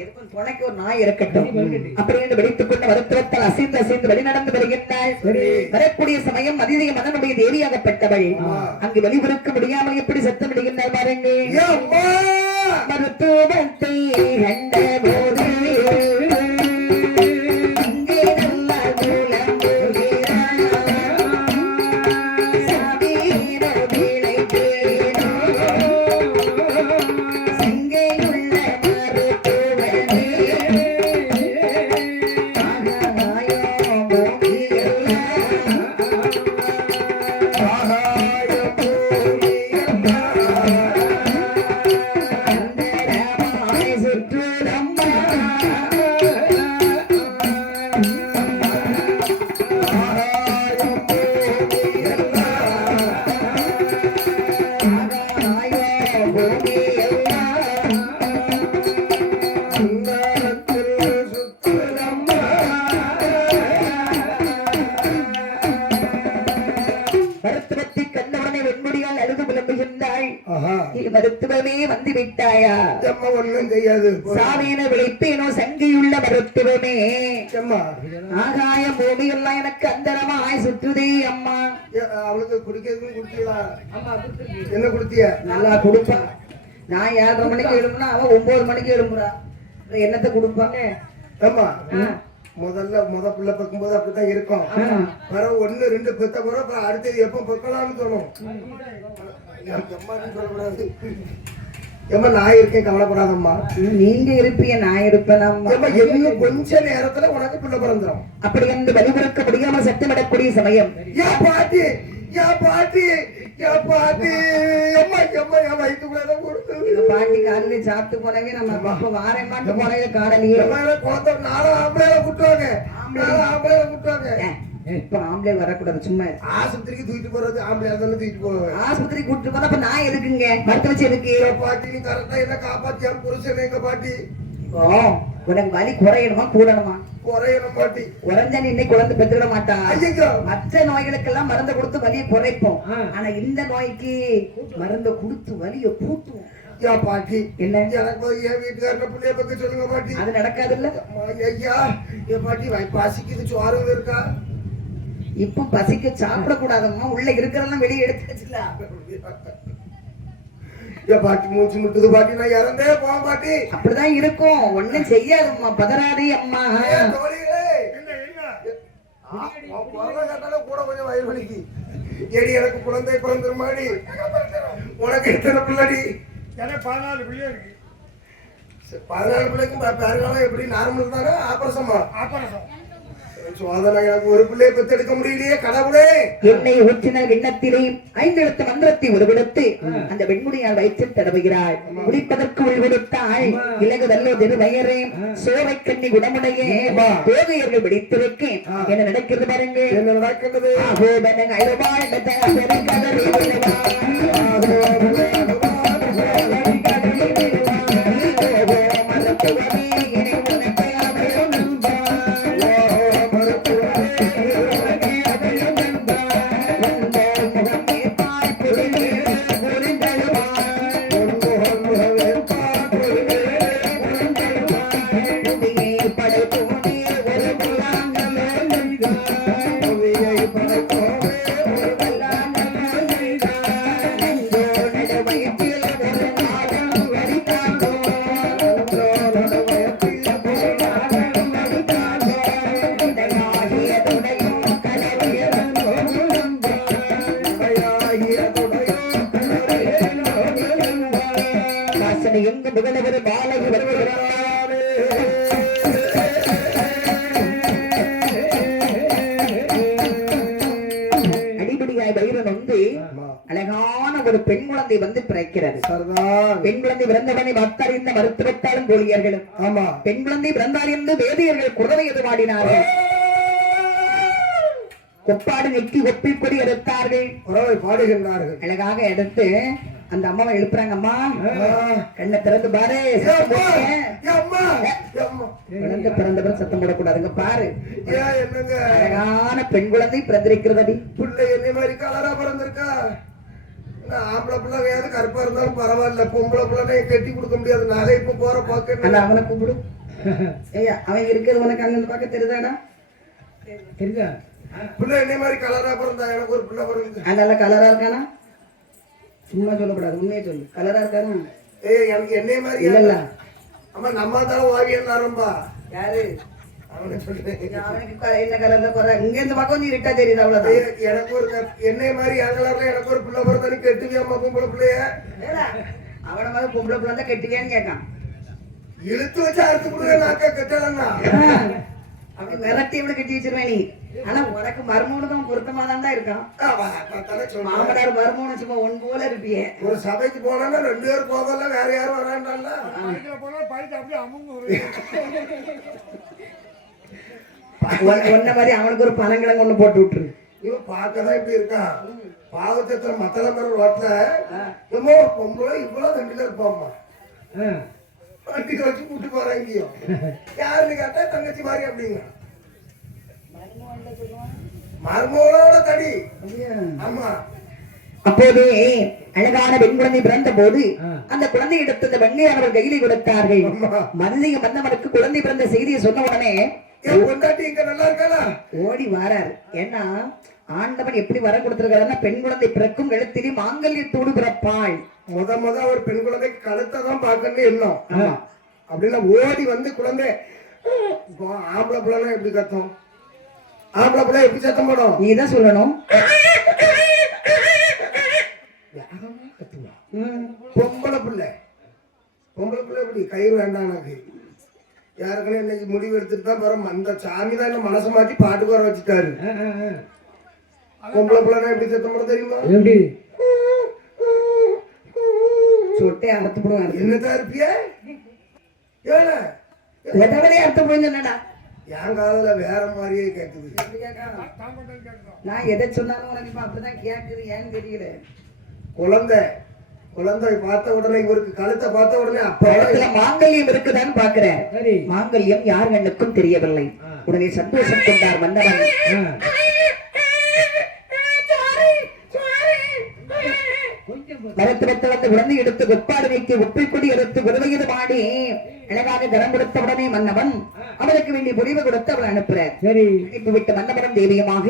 எதுக்கும் துணைக்கு ஒரு நாய் இருக்கட்டும் அப்படின்னு வெடித்துக் கொண்ட வருத்தத்தால் அசைந்து அசைந்து வெளி நடந்து வருகின்றாள். வரக்கூடிய சமயம் அதிதிக மன்னனுடைய தேவியாகப்பட்டவள் அங்கு வெளிவருக்க முடியாமல் எப்படி சத்தம் விடுகின்றாள் பாருங்க. மருத்துவத்தை கண்ட போது அங்கே நல்ல மூலம் போகிறான். சாமீர விளை தேனோ செங்கையுள்ள மருத்துவனே ஆகாயோ போகியல்ல ஆகாயோ போகியல்ல சுற்றுல ஆஹா மருத்துவமே வந்து விட்டாயா அம்மா ஒண்ணும் செய்யாது சாமியன விளைப்பேனோ சங்கியுள்ள மருத்துவமே அம்மா ஆகாய பூமி எல்லாம் எனக்கு அந்தரமாய் சுற்றுதே அம்மா அவளுக்கு குடிக்கிறதுக்கு குடுத்தீங்களா என்ன குடுத்திய நல்லா கொடுப்பா நான் 7:30 மணிக்கு எழும்புனா அவன் 9 மணிக்கு எழும்புறா என்னத்தை கொடுப்பாங்க ஆமா முத பிள்ளை பக்கும்போது அப்படித்தான் இருக்கும் பிறகு 1 2 பெத்த பிறகு அப்புறம் அடுத்தது எப்ப பெக்கலாம்னு தோணும் சொல்லக்கூடாது ஏமா நான் இருக்கேன் கவலைப்படாதம்மா நீங்க இருப்பீங்க நான் இருப்பேன் இன்னும் கொஞ்ச நேரத்துல உனக்கு பிள்ளை பிறந்துடும் அப்படி வந்து வழிபுறக்க முடியாம சத்தமிடக்கூடிய சமயம் ஏன் பாட்டி ஏன் பாட்டி ஏன் பாட்டி எம்மா எம்மா என் வயிற்றுக்குள்ள கொடுத்தது எங்க பாட்டி காலையில சாப்பிட்டு போனவே நம்ம அப்ப வாரம் மாட்டு போனவே காடலையே குழந்தை நானும் ஆம்பளையில கூட்டுவாங்க ஆம்பளையில கூட்டுவாங்க இப்ப ஆம்பளை வரக்கூடாது சும்மா ஆஸ்பத்திரிக்கு தூக்கிட்டு போறது ஆம்பளையா தானே தூக்கிட்டு போவாங்க ஆஸ்பத்திரிக்கு கூட்டிட்டு போனா அப்ப நான் எதுக்குங்க மருத்துவ வச்சு எதுக்கு பாட்டி நீ கரெக்டா என்ன காப்பாத்தியா புருஷன் எங்க பாட்டி ஓ உனக்கு வலி குறையணுமா கூடணுமா குறையணும் பாட்டி குறைஞ்சா நீ இன்னைக்கு குழந்தை பெற்றுட மாட்டா ஐயோ மற்ற நோய்களுக்கெல்லாம் மருந்தை கொடுத்து வலியை குறைப்போம் ஆனா இந்த நோய்க்கு மருந்தை கொடுத்து வலியை கூட்டுவோம் ஏன் பாட்டி என்ன எனக்கு என் வீட்டுக்காரன பிள்ளைய பத்தி சொல்லுங்க பாட்டி அது நடக்காது இல்ல ஐயா என் பாட்டி பசிக்குது சோறு இருக்கா இப்ப பசிக்க சாப்பிட கூடாதம்மா உள்ள இருக்கிறதெல்லாம் வெளியே எடுத்து வச்சுக்கலாம் என் பாட்டி மூச்சு முட்டுது பாட்டி நான் இறந்தே போவேன் பாட்டி அப்படிதான் இருக்கும் ஒண்ணும் செய்யாதம்மா பதறாதே அம்மா கூட கொஞ்சம் வயிறு வலிக்கு ஏடி எனக்கு குழந்தை பிறந்துருமாடி உனக்கு எத்தனை பிள்ளைடி எனக்கு 14 பிள்ளை இருக்கு 14 பிள்ளைக்கும் பேருக்காலம் எப்படி நார்மல் தானே ஆபரேஷமா ஆபரேஷன் சோதனை எனக்கு ஒரு பிள்ளையை பெற்றெடுக்க முடியலையே கடவுளே என்னை ஊற்றின கிண்ணத்திலே 5 எழுத்து மந்திரத்தை உருவெடுத்து அந்த வெண்முடியால் வயிற்றில் தடவுகிறாள் குடிப்பதற்கு உள்வெடுத்தாள் இலகு வல்லோ திருவயரே சோவை கண்ணி குணமுடைய போதையர்கள் பிடித்திருக்க என்ன நடக்கிறது பாருங்க என்ன நடக்கிறது எங்க முதலவர் பாலகி வருகிறாரே அடிப்படையாய் பைரன் வந்து அழகான ஒரு பெண் குழந்தை வந்து பிறக்கிறது பெண் குழந்தை பிறந்தவனை பக்தறிந்த மருத்துவத்தாலும் கோழியர்களும் ஆமா பெண் குழந்தை பிறந்தார் என்று வேதியர்கள் குறவை எதிர்வாடினார்கள் கொப்பாடு நெட்டி ஒப்பில் கொடி எடுத்தார்கள் குறவை பாடுகின்றார்கள் அழகாக எடுத்து அந்த அம்மாவை எழுப்புறாங்க அம்மா கண்ணை திறந்து பாரு குழந்தை பிறந்தவரை சத்தம் போடக்கூடாதுங்க பாரு அழகான பெண் குழந்தை பிறந்திருக்கிறது பிள்ளை என்ன மாதிரி கலரா பிறந்திருக்கா ஆம்பளை பிள்ளை வேறு கருப்பா இருந்தாலும் பரவாயில்ல பொம்பளை பிள்ளை கட்டி கொடுக்க முடியாது நகை இப்ப போற பாக்க அவனை கூப்பிடு ஏய்யா அவன் இருக்கிறது உனக்கு அங்க பார்க்க தெரியுதாடா தெரியுதா பிள்ளை என்ன மாதிரி கலரா பிறந்தா எனக்கு ஒரு பிள்ளை பிறந்து அதனால கலரா இருக்கானா சும்மா சொல்லக்கூடாது உண்மையே சொல்லு கலரா இருக்கானா எனக்கு என்ன மாதிரி இல்ல ஆமா நம்ம தான் ஓவியம் ரொம்ப யாரு அவனுக்கு என்ன கலர்ல போற இங்க இந்த பக்கம் நீ இருட்டா தெரியுது அவ்வளவுதான் எனக்கு ஒரு என்ன மாதிரி கலர்ல எனக்கு ஒரு பிள்ளை பிறந்தானு கெட்டுவியா அம்மா பொம்பளை பிள்ளைய அவன மாதிரி பொம்பளை பிள்ளை தான் கெட்டுவியான்னு கேட்கான் இழுத்து வச்சு அறுத்து கொடுக்க நாக்க கெட்டலன்னா அப்படி மிரட்டி எவ்வளவு கட்டி வச்சிருவேன் நீ ஆனா உனக்கு மருமகனுக்கும் பொருத்தமா தான் இருக்கான் மாமனார் மருமகன் சும்மா ஒன் போல இருப்பிய ஒரு சபைக்கு போனா 2 பேர் போகல வேற யாரும் வராண்டல்ல ஒன்ன மாதிரி அவனுக்கு ஒரு பனங்கிழங்கு ஒண்ணு போட்டு விட்டுரு இவன் பார்க்கதான் இப்படி இருக்கான் பாவச்சத்திர மத்தள பேர் ரோட்ல என்னமோ பொம்பளை இவ்வளவு தண்டில இருப்பாம்மா வண்டிக்கு வச்சு கூட்டு போறாங்க யாருன்னு கேட்டா தங்கச்சி மாதிரி அப்படிங்க மருமகளோட தடி ஆமா அப்போதே அழகான பெண் குழந்தை பிறந்த போது அந்த குழந்தை எடுத்து அந்த வெண்ணையானவர் கையிலே கொடுத்தார்கள். மல்லிகை மன்னவனுக்கு குழந்தை பிறந்த செய்தியை சொன்ன உடனே என் பொண்டாட்டி இங்க நல்லா இருக்காளா ஓடி வாரார். ஏன்னா ஆண்டவன் எப்படி வரம் கொடுத்திருக்காருன்னா பெண் குழந்தை பிறக்கும் கழுத்திலே மாங்கல்யத்தோடு பிறப்பாள். முத அவர் பெண் குழந்தை கழுத்தை தான் பார்க்கணும் எண்ணம் அப்படின்னா ஓடி வந்து குழந்தை ஆம்பளை பிள்ளைனா எப்படி கத்தும் ஆம்பளை பிள்ளை எப்படி சத்தம் போடும் நீதான் சொல்லணும். பொம்பளை பிள்ளை எப்படி கயிறு வேண்டாம் எனக்கு யாருக்குன்னு இன்னைக்கு முடிவு எடுத்துட்டு தான் போறோம். அந்த சாமி தான் என்ன மனசை மாத்தி பாட்டுக்கு வர வச்சுட்டாரு. பொம்பளை பிள்ளைனா எப்படி சத்தம் போட தெரியுமா எப்படி சொட்டே அறுத்து போடுவாங்க. என்னதான் இருப்பிய ஏன்னா அறுத்து போய் சொன்னடா என் காதுல வேற மாதிரியே கேக்குது. நான் எதை சொன்னாலும் உனக்கு இப்ப அப்படிதான் கேக்குது. ஏன்னு தெரியல. குழந்தை பார்த்த உடனே இவருக்கு கழுத்தை பார்த்த உடனே அப்ப மாங்கல்யம் இருக்குதான்னு பாக்குறேன். மாங்கல்யம் யார் கண்ணுக்கும் தெரியவில்லை. உடனே சந்தோஷம் கொண்டார் மன்னவன். மரத்திரத்தை வந்து குழந்தை எடுத்து ஒப்பாடு வைக்க ஒப்பிற்குடி எடுத்து விருதையது பாடி அழகாக கரம் கொடுத்த உடனே மன்னவன் அவருக்கு வேண்டிய பொழிவு கொடுத்து அவளை அனுப்புறார். இப்ப விட்டு மன்னவனும் தேவியமாக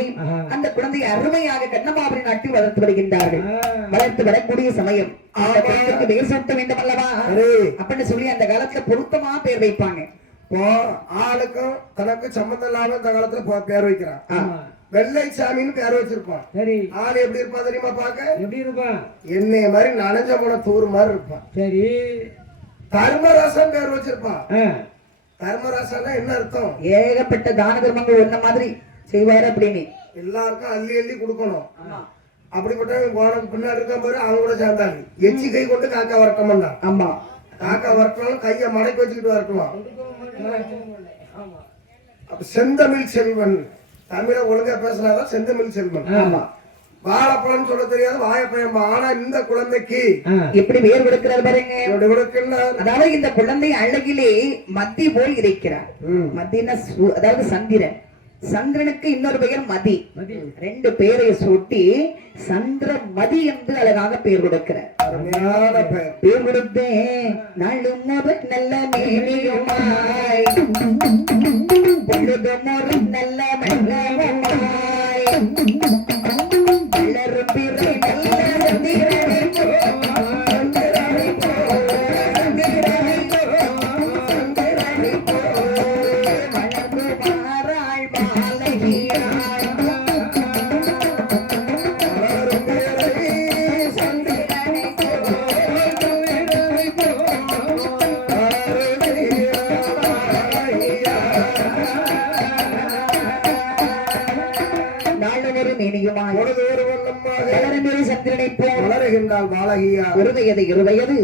அந்த குழந்தையை அருமையாக கண்ணமாபுரி நாட்டில் வளர்த்து வருகின்றார்கள். வளர்த்து வரக்கூடிய சமயம் பெயர் சூட்ட வேண்டும் அல்லவா அப்படின்னு சொல்லி அந்த காலத்துல பொருத்தமா பேர் வைப்பாங்க. ஆளுக்கும் தனக்கு சம்பந்தம் இல்லாம இந்த காலத்துல பேர் வைக்கிறான். வெள்ளை சாமின்னு பேர் வச்சிருப்பான். சரி ஆளு எப்படி இருப்பான் தெரியுமா பாக்க எப்படி இருப்பான் என்னைய மாதிரி நனைஞ்ச போன தூர் மாதிரி இருப்பான். சரி தர்மராசன் பேர் வச்சிருப்பான். தர்மராசன்னா என்ன அர்த்தம் ஏகப்பட்ட தான தர்மங்கள் ஒன்ன மாதிரி செய்வாரு அப்படின்னு எல்லாருக்கும் அள்ளி அள்ளி கொடுக்கணும். அப்படிப்பட்ட உனக்கு பின்னாடி இருக்க பாரு அவங்க கூட சேர்ந்தாங்க. எச்சி கை கொண்டு காக்கா வரட்டோம்னா ஆமா காக்கா வரட்டோம் கைய மடக்கி வச்சுக்கிட்டு வரட்டுவான். அப்ப செந்தமிழ் செல்வன் தமிழ ஒழுங்கா பேசினாதான் செந்தமிழ் செல்வன். ஆமா வாழைப்பழம் சொல்ல தெரியாது வாழைப்பழம். ஆனா இந்த குழந்தைக்கு எப்படி பேர் கொடுக்கிறார் பாருங்க. அதாவது இந்த குழந்தை அழகிலே மத்தி போல் இருக்கிறார். மத்தினா அதாவது சந்திரன். சந்திரனுக்கு இன்னொரு பெயர் மதி. ரெண்டு பேரை சூட்டி சந்திரமதி என்று அழகாக பேர் கொடுக்கிறார். பேர் கொடுத்தே நாளும் நல்ல மேனியுமாய் பொழுதும் நல்ல மன்னமாய் வளரும் பிறை நல்ல சந்திரனை சந்திரனை போல் வளருகின்றாள் பாலகியா. இருவயது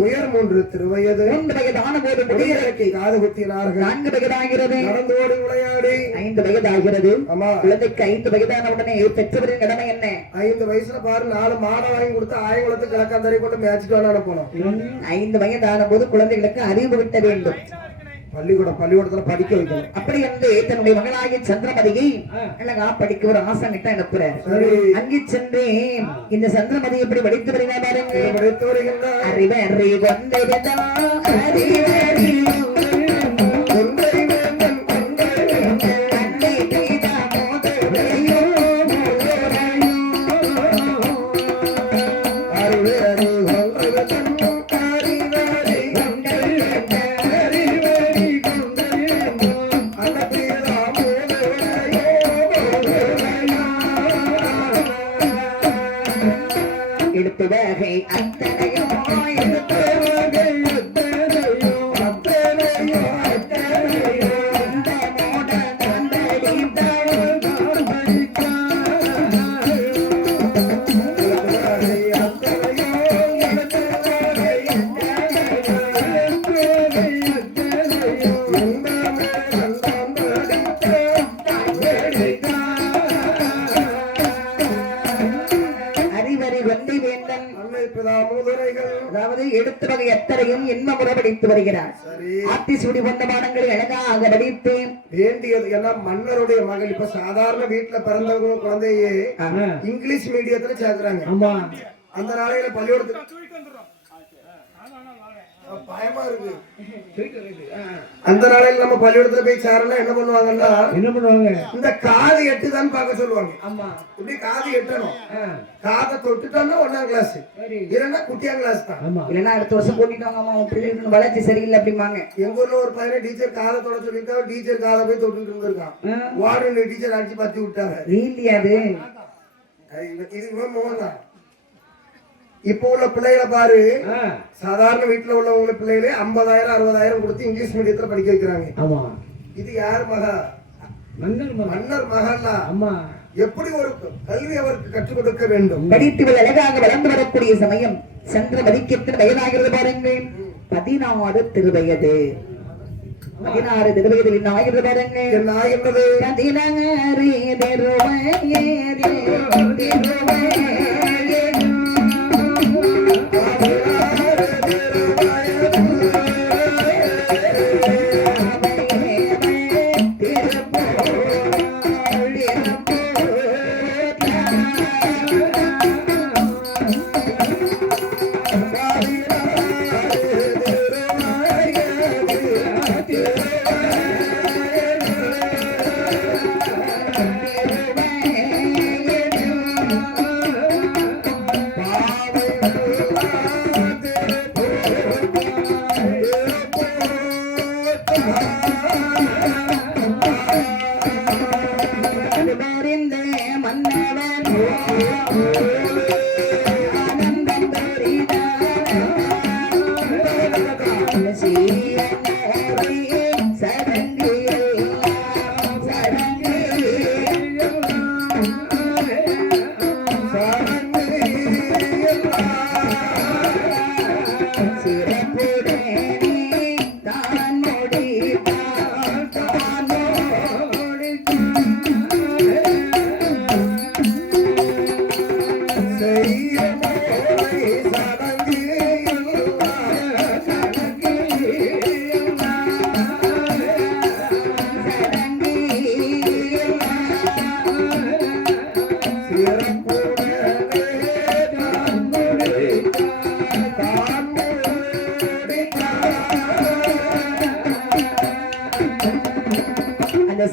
உயர் 3 திருவயது 3 வயதான போது முடியறக்கை காது குத்தினார்கள். 4 வயதாகிறது நடந்து ஓடி விளையாடி 5 வயதாகிறது. ஆமா குழந்தைக்கு 5 வயதான உடனே பெற்றவரின் கடமை என்ன? 5 வயசுல பாரு 4 மாடை வாங்கி கொடுத்து ஆயங்குளத்துக்கு கிழக்காந்தரை கொண்டு மேய்ச்சிட்டு வேணாலும் போனோம். 5 வயதான போது குழந்தைகளுக்கு அறிவு விட்ட வேண்டும். பள்ளிக்கூடத்துல படிக்க வைக்கணும். அப்படி என்று தன்னுடைய மகளாகிய சந்திரமதியை அழகா படிக்க ஒரு ஆசை கிட்ட அனுப்புறார். அங்கே சென்று இந்த சந்திரமதி எப்படி படித்து வருகிறார் பாருங்க. படித்து வருகின்றார். அறிவறி கொண்டதா அறிவறி வகை அத்தனையோ அதாவது எடுத்து வகை எத்தனையும் என்ன முறை படித்து வருகிறார். ஆத்தி சுடி வந்த பாடங்களை அழகாக படித்து வேண்டியது எல்லாம் மன்னருடைய மகள். இப்ப சாதாரண வீட்டுல பிறந்தவங்க குழந்தையே இங்கிலீஷ் மீடியத்துல சேர்க்கிறாங்க. அந்த நாளையில பள்ளிக்கூடத்துக்கு தூக்கிட்டு வந்துடுறோம் பயமா இருக்கு. போயிட்டு வருது. அந்த நாளையில நம்ம பள்ளிக்கூடத்துல போய் சேரனா என்ன பண்ணுவாங்கன்னா என்ன பண்ணுவாங்க? இந்த காது எட்டுதான்னு பார்க்க சொல்லுவாங்க. ஆமா. இப்படி காது எட்டணும். ஆ, காதை தொட்டுட்டோம்னா 1ஆம் கிளாஸ், சரி. இல்லைன்னா குட்டியாம் கிளாஸ் தான். ஆமா. இல்லைன்னா அடுத்த வருஷம் கூட்டிட்டு வாங்க பிள்ளைகளுக்கு வளர்ச்சி சரியில்லை அப்படிம்பாங்க. எங்க ஊர்ல ஒரு பையனை டீச்சர் காதை தொட சொல்லியிருக்கா, டீச்சர் காதை போய் தொட்டுட்டு இருந்திருக்கான். வார்டன் டீச்சர் அடிச்சு பத்தி விட்டாங்க. இல்லையா அது இது இவன் மோகன் தான். இப்போ உள்ள பிள்ளைகளை பாரு, ஆ, சாதாரண வீட்டுல உள்ளவங்க பிள்ளைகளே 50,000 60,000 கொடுத்து இங்கிலீஷ் மீடியத்துல படிக்க வைக்கிறாங்க. ஆமா. இது யார் மகா? மன்னர் மகன். மன்னர் மகள்ல ஆமா. எப்படி ஒரு கல்வி அவருக்கு கற்றுக் கொடுக்க வேண்டும்? படித்து அழகாக வளர்ந்து வரக்கூடிய சமயம் சந்திரமதிக்கு எத்தனை வயதாகிறது பாருங்கள். 16 திருவயது. 16 திருவயதில் என்ன ஆகிறது பாருங்கள். என்ன ஆகின்றது? 16 திருவயது.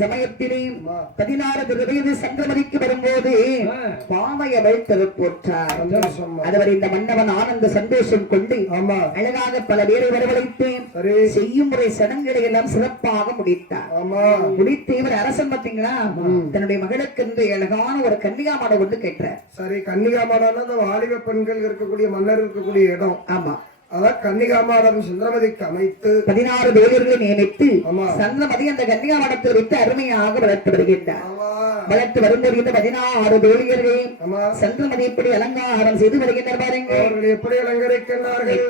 சமயத்திலே 16 வயது சந்திரமதிக்கு வரும்போது பாவையவள் திருப்போற்றார். அதுவரை இந்த மன்னவன் ஆனந்த சந்தோஷம் கொண்டு அழகாக பல பேரை வரவழைத்து செய்யும் முறை சடங்குகளை எல்லாம் சிறப்பாக முடித்தார். முடித்து இவர் அரசன் பார்த்தீங்களா தன்னுடைய மகளுக்கு என்று அழகான ஒரு கன்னிகாமாடம் ஒன்று கேட்டார். சரி, கன்னிகாமாடம் அந்த வாலிப பெண்கள் இருக்கக்கூடிய மன்னர் இருக்கக்கூடிய இடம். ஆமா, அதான் கன்னிகாமாடம் சந்திரமதிக்கு அமைத்து 16 தேவர்களை நியமித்து சந்திரமதி அந்த கன்னிகாமாடத்தில் வைத்து அருமையாக வளர்த்து வருகின்றார். வளர்த்து வரும்போது இந்த 16 தேவியர்கள் சந்திரமதி எப்படி அலங்காரம் செய்து வருகின்றனர் பாருங்க. அவர்கள் எப்படி அலங்கரிக்கின்றார்கள்?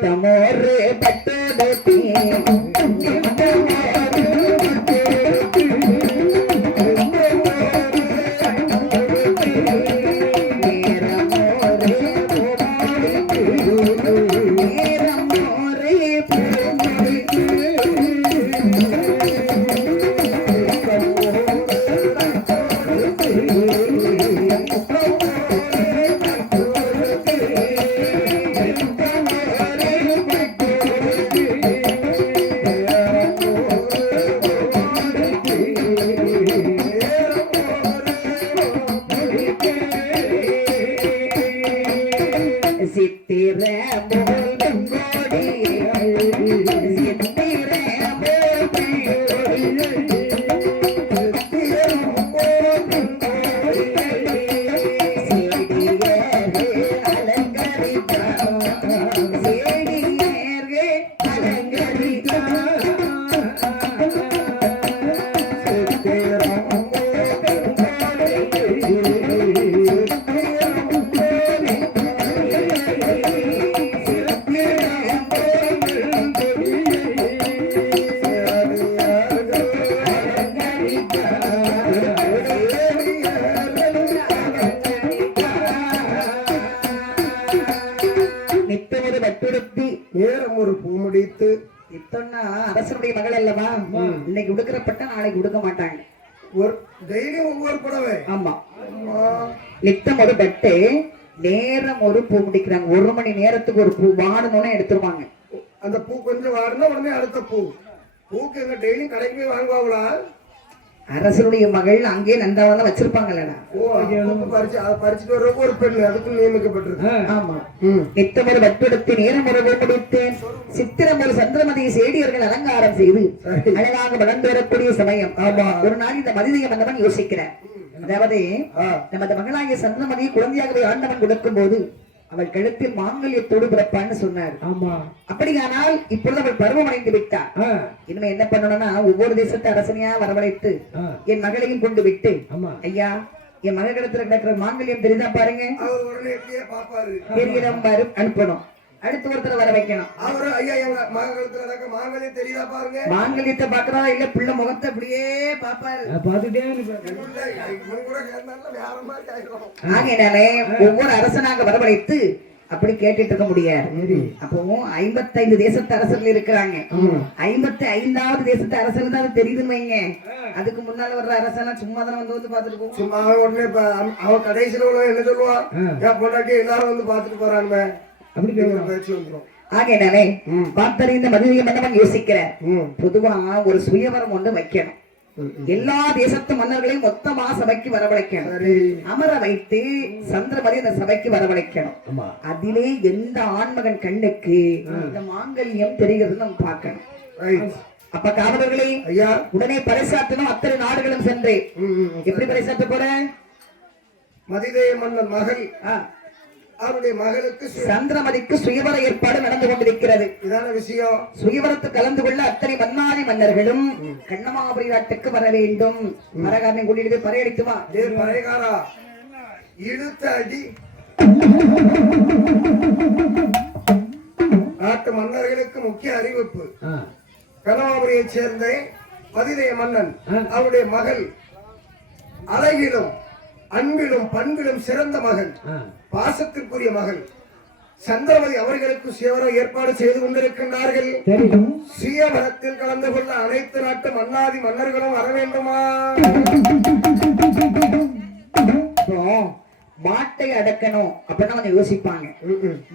நேரம் ஒரு பூ முடித்து இத்தனை அரசனுடைய மகள் அல்லவா, இன்னைக்கு உடுக்கிறப்பட்ட நாளைக்கு உடுக்க மாட்டாங்க. ஒரு டெய்லி ஒவ்வொரு புடவை. ஆமா, நித்தம் ஒரு பட்டு நேரம் ஒரு பூ முடிக்கிறாங்க. 1 மணி நேரத்துக்கு ஒரு பூ வாடணும்னு எடுத்துருவாங்க. அந்த பூ கொஞ்சம் வாடினா உடனே அடுத்த பூ. பூக்கு எங்க டெய்லியும் கடைக்கு போய் வாங்குவாங்களா? அரசனுடைய மகள் அங்கேயே நந்தாவதான் வச்சிருப்பாங்கல்லடா. ஓ, பறிச்சுட்டு வர்றதுக்கு ஒரு பெண் அதுக்கும் நியமிக்கப்பட்டிருக்கு. ஆமா. நித்தமொரு வட்டுடுத்து நேரம் ஒரு முடித்து சித்திரம் ஒரு சந்திரமதியை சேடியர்கள் அலங்காரம் செய்து அழகாக வளர்ந்து வரக்கூடிய சமயம். ஆமா. ஒரு நாள் இந்த மதிதியை வந்தவன் யோசிக்கிறேன். அதாவது நமது மகளாகிய சந்திரமதியை குழந்தையாகவே ஆண்டவன் கொடுக்கும் போது அவள் கழுத்தில் மாங்கல்யத்தோடு பிறப்பான்னு சொன்னார். ஆமா. அப்படியானால் இப்பொழுது அவள் பருவம் அடைந்து விட்டார். இனிமே என்ன பண்ணணும்னா ஒவ்வொரு தேசத்து அரசனையா வரவழைத்து என் மகளையும் கொண்டு விட்டு, ஐயா என் மக கடத்துல கிடக்கிற மாங்கல்யம் தெரியுதா பாருங்க, பெரியடம் பாரு அனுப்பணும். அடுத்து ஒருத்தர் வர வைக்கணும். அவரு ஐயா எங்க மக கழுத்துல கிடக்க மாங்கல்யம் தெரியுதா பாருங்க. மாங்கல்யத்தை பாக்குறா இல்ல பிள்ளை முகத்தை அப்படியே பாப்பாரு. ஆகையினாலே ஒவ்வொரு அரசனாக வரவழைத்து அப்படி கேட்டுட்டு இருக்க முடியாது. அப்போ 55 தேசத்து அரசர்கள் இருக்கிறாங்க. 55வது தேசத்து அரசர் தான் அது தெரியுதுன்னு வைங்க. அதுக்கு முன்னால வர்ற அரசெல்லாம் சும்மா தானே வந்து பாத்துட்டு போவோம். சும்மா உடனே அவன் கடைசியில என்ன சொல்லுவான், என் பொண்டாட்டி எல்லாரும் வந்து பாத்துட்டு போறாங்க. ஆகையினாலே பார்த்தறிந்த மதுரைய மன்னவன் யோசிக்கிறார். பொதுவா ஒரு சுயவரம் ஒன்று வைக்கணும். எல்லா தேசத்து மன்னர்களையும் மொத்தமா சபைக்கு வரவழைக்கணும். அமர வைத்து சந்திரமதி அந்த சபைக்கு வரவழைக்கணும். அதிலே எந்த ஆண்மகன் கண்ணுக்கு இந்த மாங்கல்யம் தெரிகிறது நம்ம பார்க்கணும். அப்ப காவலர்களே ஐயா உடனே பறைசாற்றணும். அத்தனை நாடுகளும் சென்று எப்படி பறைசாற்ற போற? மதிதேய மன்னன் மகள் அவருடைய மகளுக்கு சந்திரமதிக்கு சுயவர ஏற்பாடு நடந்து கொண்டிருக்கிறது. இதான விஷயம். சுயவரத்து கலந்து கொள்ள அத்தனை மன்னாதி மன்னர்களும் கண்ணமாபுரி நாட்டுக்கு வர வேண்டும். மரகாரனை கூட்டிட்டு போய் பறையடித்துமா. பறையகாரா இழுத்த அடி நாட்டு மன்னர்களுக்கு முக்கிய அறிவிப்பு. கண்ணமாபுரியை சேர்ந்த மதிதேய மன்னன் அவருடைய மகள் அழகிலும் அன்பிலும் பண்பிலும் சிறந்த மகள், பாசத்திற்குரிய மகள் சந்திரமதி அவர்களுக்கு சுயவரம் ஏற்பாடு செய்து கொண்டிருக்கின்றார்கள். சுயவரத்தில் கலந்து கொள்ள அனைத்து நாட்டு மன்னாதி மன்னர்களும் வர வேண்டுமா? மாட்டை அடக்கணும் அப்படின்னா கொஞ்சம் யோசிப்பாங்க.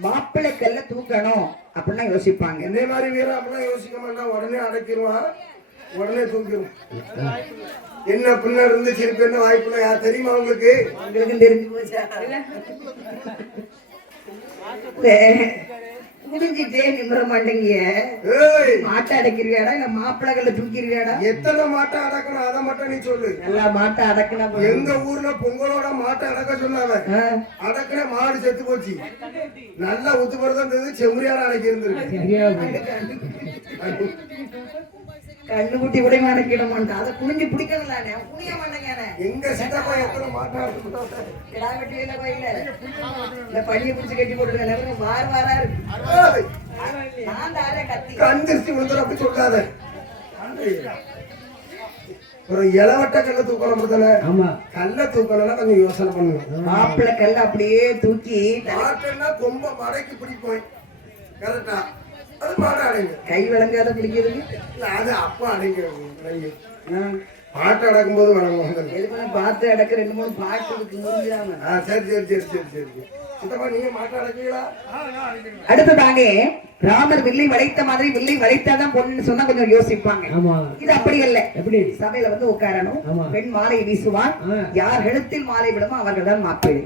மாப்பிள்ளை கல்ல தூக்கணும் அப்படின்னா யோசிப்பாங்க. இதே மாதிரி வீரம் அப்படின்னா யோசிக்க மாட்டான். உடனே அடக்கிடுவான், உடனே தூக்கிடுவான். என்ன பின்ன இருந்து சிரிப்பு என்ன வாய்ப்புல யார் தெரியுமா உங்களுக்கு? தெரிஞ்சு போச்சா? புரிஞ்சுட்டே நிமிர மாட்டேங்க. மாட்டை அடக்கிருவியாடா இல்ல மாப்பிள்ளைகளை தூக்கிருவியாடா? எத்தனை மாட்டை அடக்கணும் அதை மட்டும் நீ சொல்லு. எல்லா மாட்டை அடக்கணும். எங்க ஊர்ல பொங்கலோட மாட்டை அடக்க சொன்னாங்க. அடக்கின மாடு செத்து போச்சு. நல்லா ஒத்து போறதா செம்மறியாட அடக்கி இருந்திருக்கு. கண்ணு குட்டி கூட அடக்கிட மாட்டான். அதை குனிஞ்சு பிடிக்கலானே புனிய மாட்டேங்க. எங்க சித்தப்பா எத்தனை மாட்டை இந்த பள்ளியை பிடிச்சு கட்டி போட்டு வார வாரா இருக்கு. கண் திருஷ்டி விழுந்துடும் அப்படி சொல்லாத. ஒரு இளவட்ட கல்ல தூக்கணும் தானே. கல்ல தூக்கணும்னா கொஞ்சம் யோசனை பண்ணுங்க. மாப்பிள்ளை கல்ல அப்படியே தூக்கி மாட்டுன்னா கொம்ப மடைக்கு பிடிப்போம். கரெக்டா? அது மாட அடைங்க. கை விளங்காத பிடிக்கிறது அது அப்பா அடைங்க. பாட்டு அடக்கும் போது வழங்குவாங்க. பாத்து அடக்க 2-3 பாட்டு இருக்கு. சரி சரி சரி சரி சரி. சித்தப்பா நீங்க மாட்டு அடக்கீங்களா? அடுத்ததாங்க ராமர் வில்லை வளைத்த மாதிரி வில்லை வளைத்தாதான் பொண்ணு சொன்னா கொஞ்சம் யோசிப்பாங்க. இது அப்படி இல்ல. எப்படி சபையில வந்து உட்காரணும். பெண் மாலை வீசுவான். யார் கழுத்தில் மாலை விடுமோ அவர்கள் தான் மாப்பிள்ளை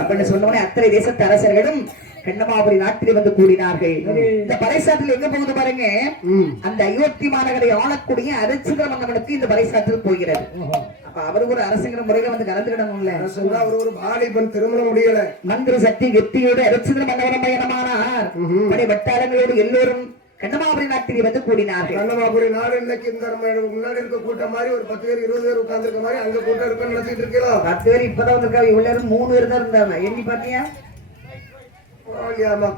அப்படின்னு சொன்னோடனே அத்தனை தேசத்து அரசர்களும் கண்ணமாபுரி நாட்டிலே வந்து கூடினார்கள். இந்த பறைசாற்றில் எங்க போகுது பாருங்க. அந்த அயோத்தி மாநகரை ஆளக்கூடிய அரிச்சுதர மன்னவனுக்கு இந்த பறைசாற்றில் போகிறது. அப்ப அவரு ஒரு அரசுங்கிற முறையில வந்து கலந்துக்கிடணும்ல. அவர் ஒரு வாலிபன் திருமணம் முடியல. மந்திர சக்தி வெற்றியோடு அரிச்சுதர மன்னவனம் பயணமானார். படை வட்டாரங்களோடு எல்லோரும் கண்ணமாபுரி நாட்டிலே வந்து கூடினார்கள். கண்ணமாபுரி நாடு இன்னைக்கு இந்த முன்னாடி இருக்க கூட்டம் மாதிரி ஒரு 10 பேர் 20 பேர் உட்கார்ந்து இருக்க மாதிரி அங்க கூட்டம் இருக்குன்னு நினைச்சிட்டு இருக்கலாம். 10 பேர் இப்பதான் வந்திருக்காங்க. இவ்வளவு நேரம் 3 பேர் தான் இருந்தாங்க. எண்ணி பாத்தியா?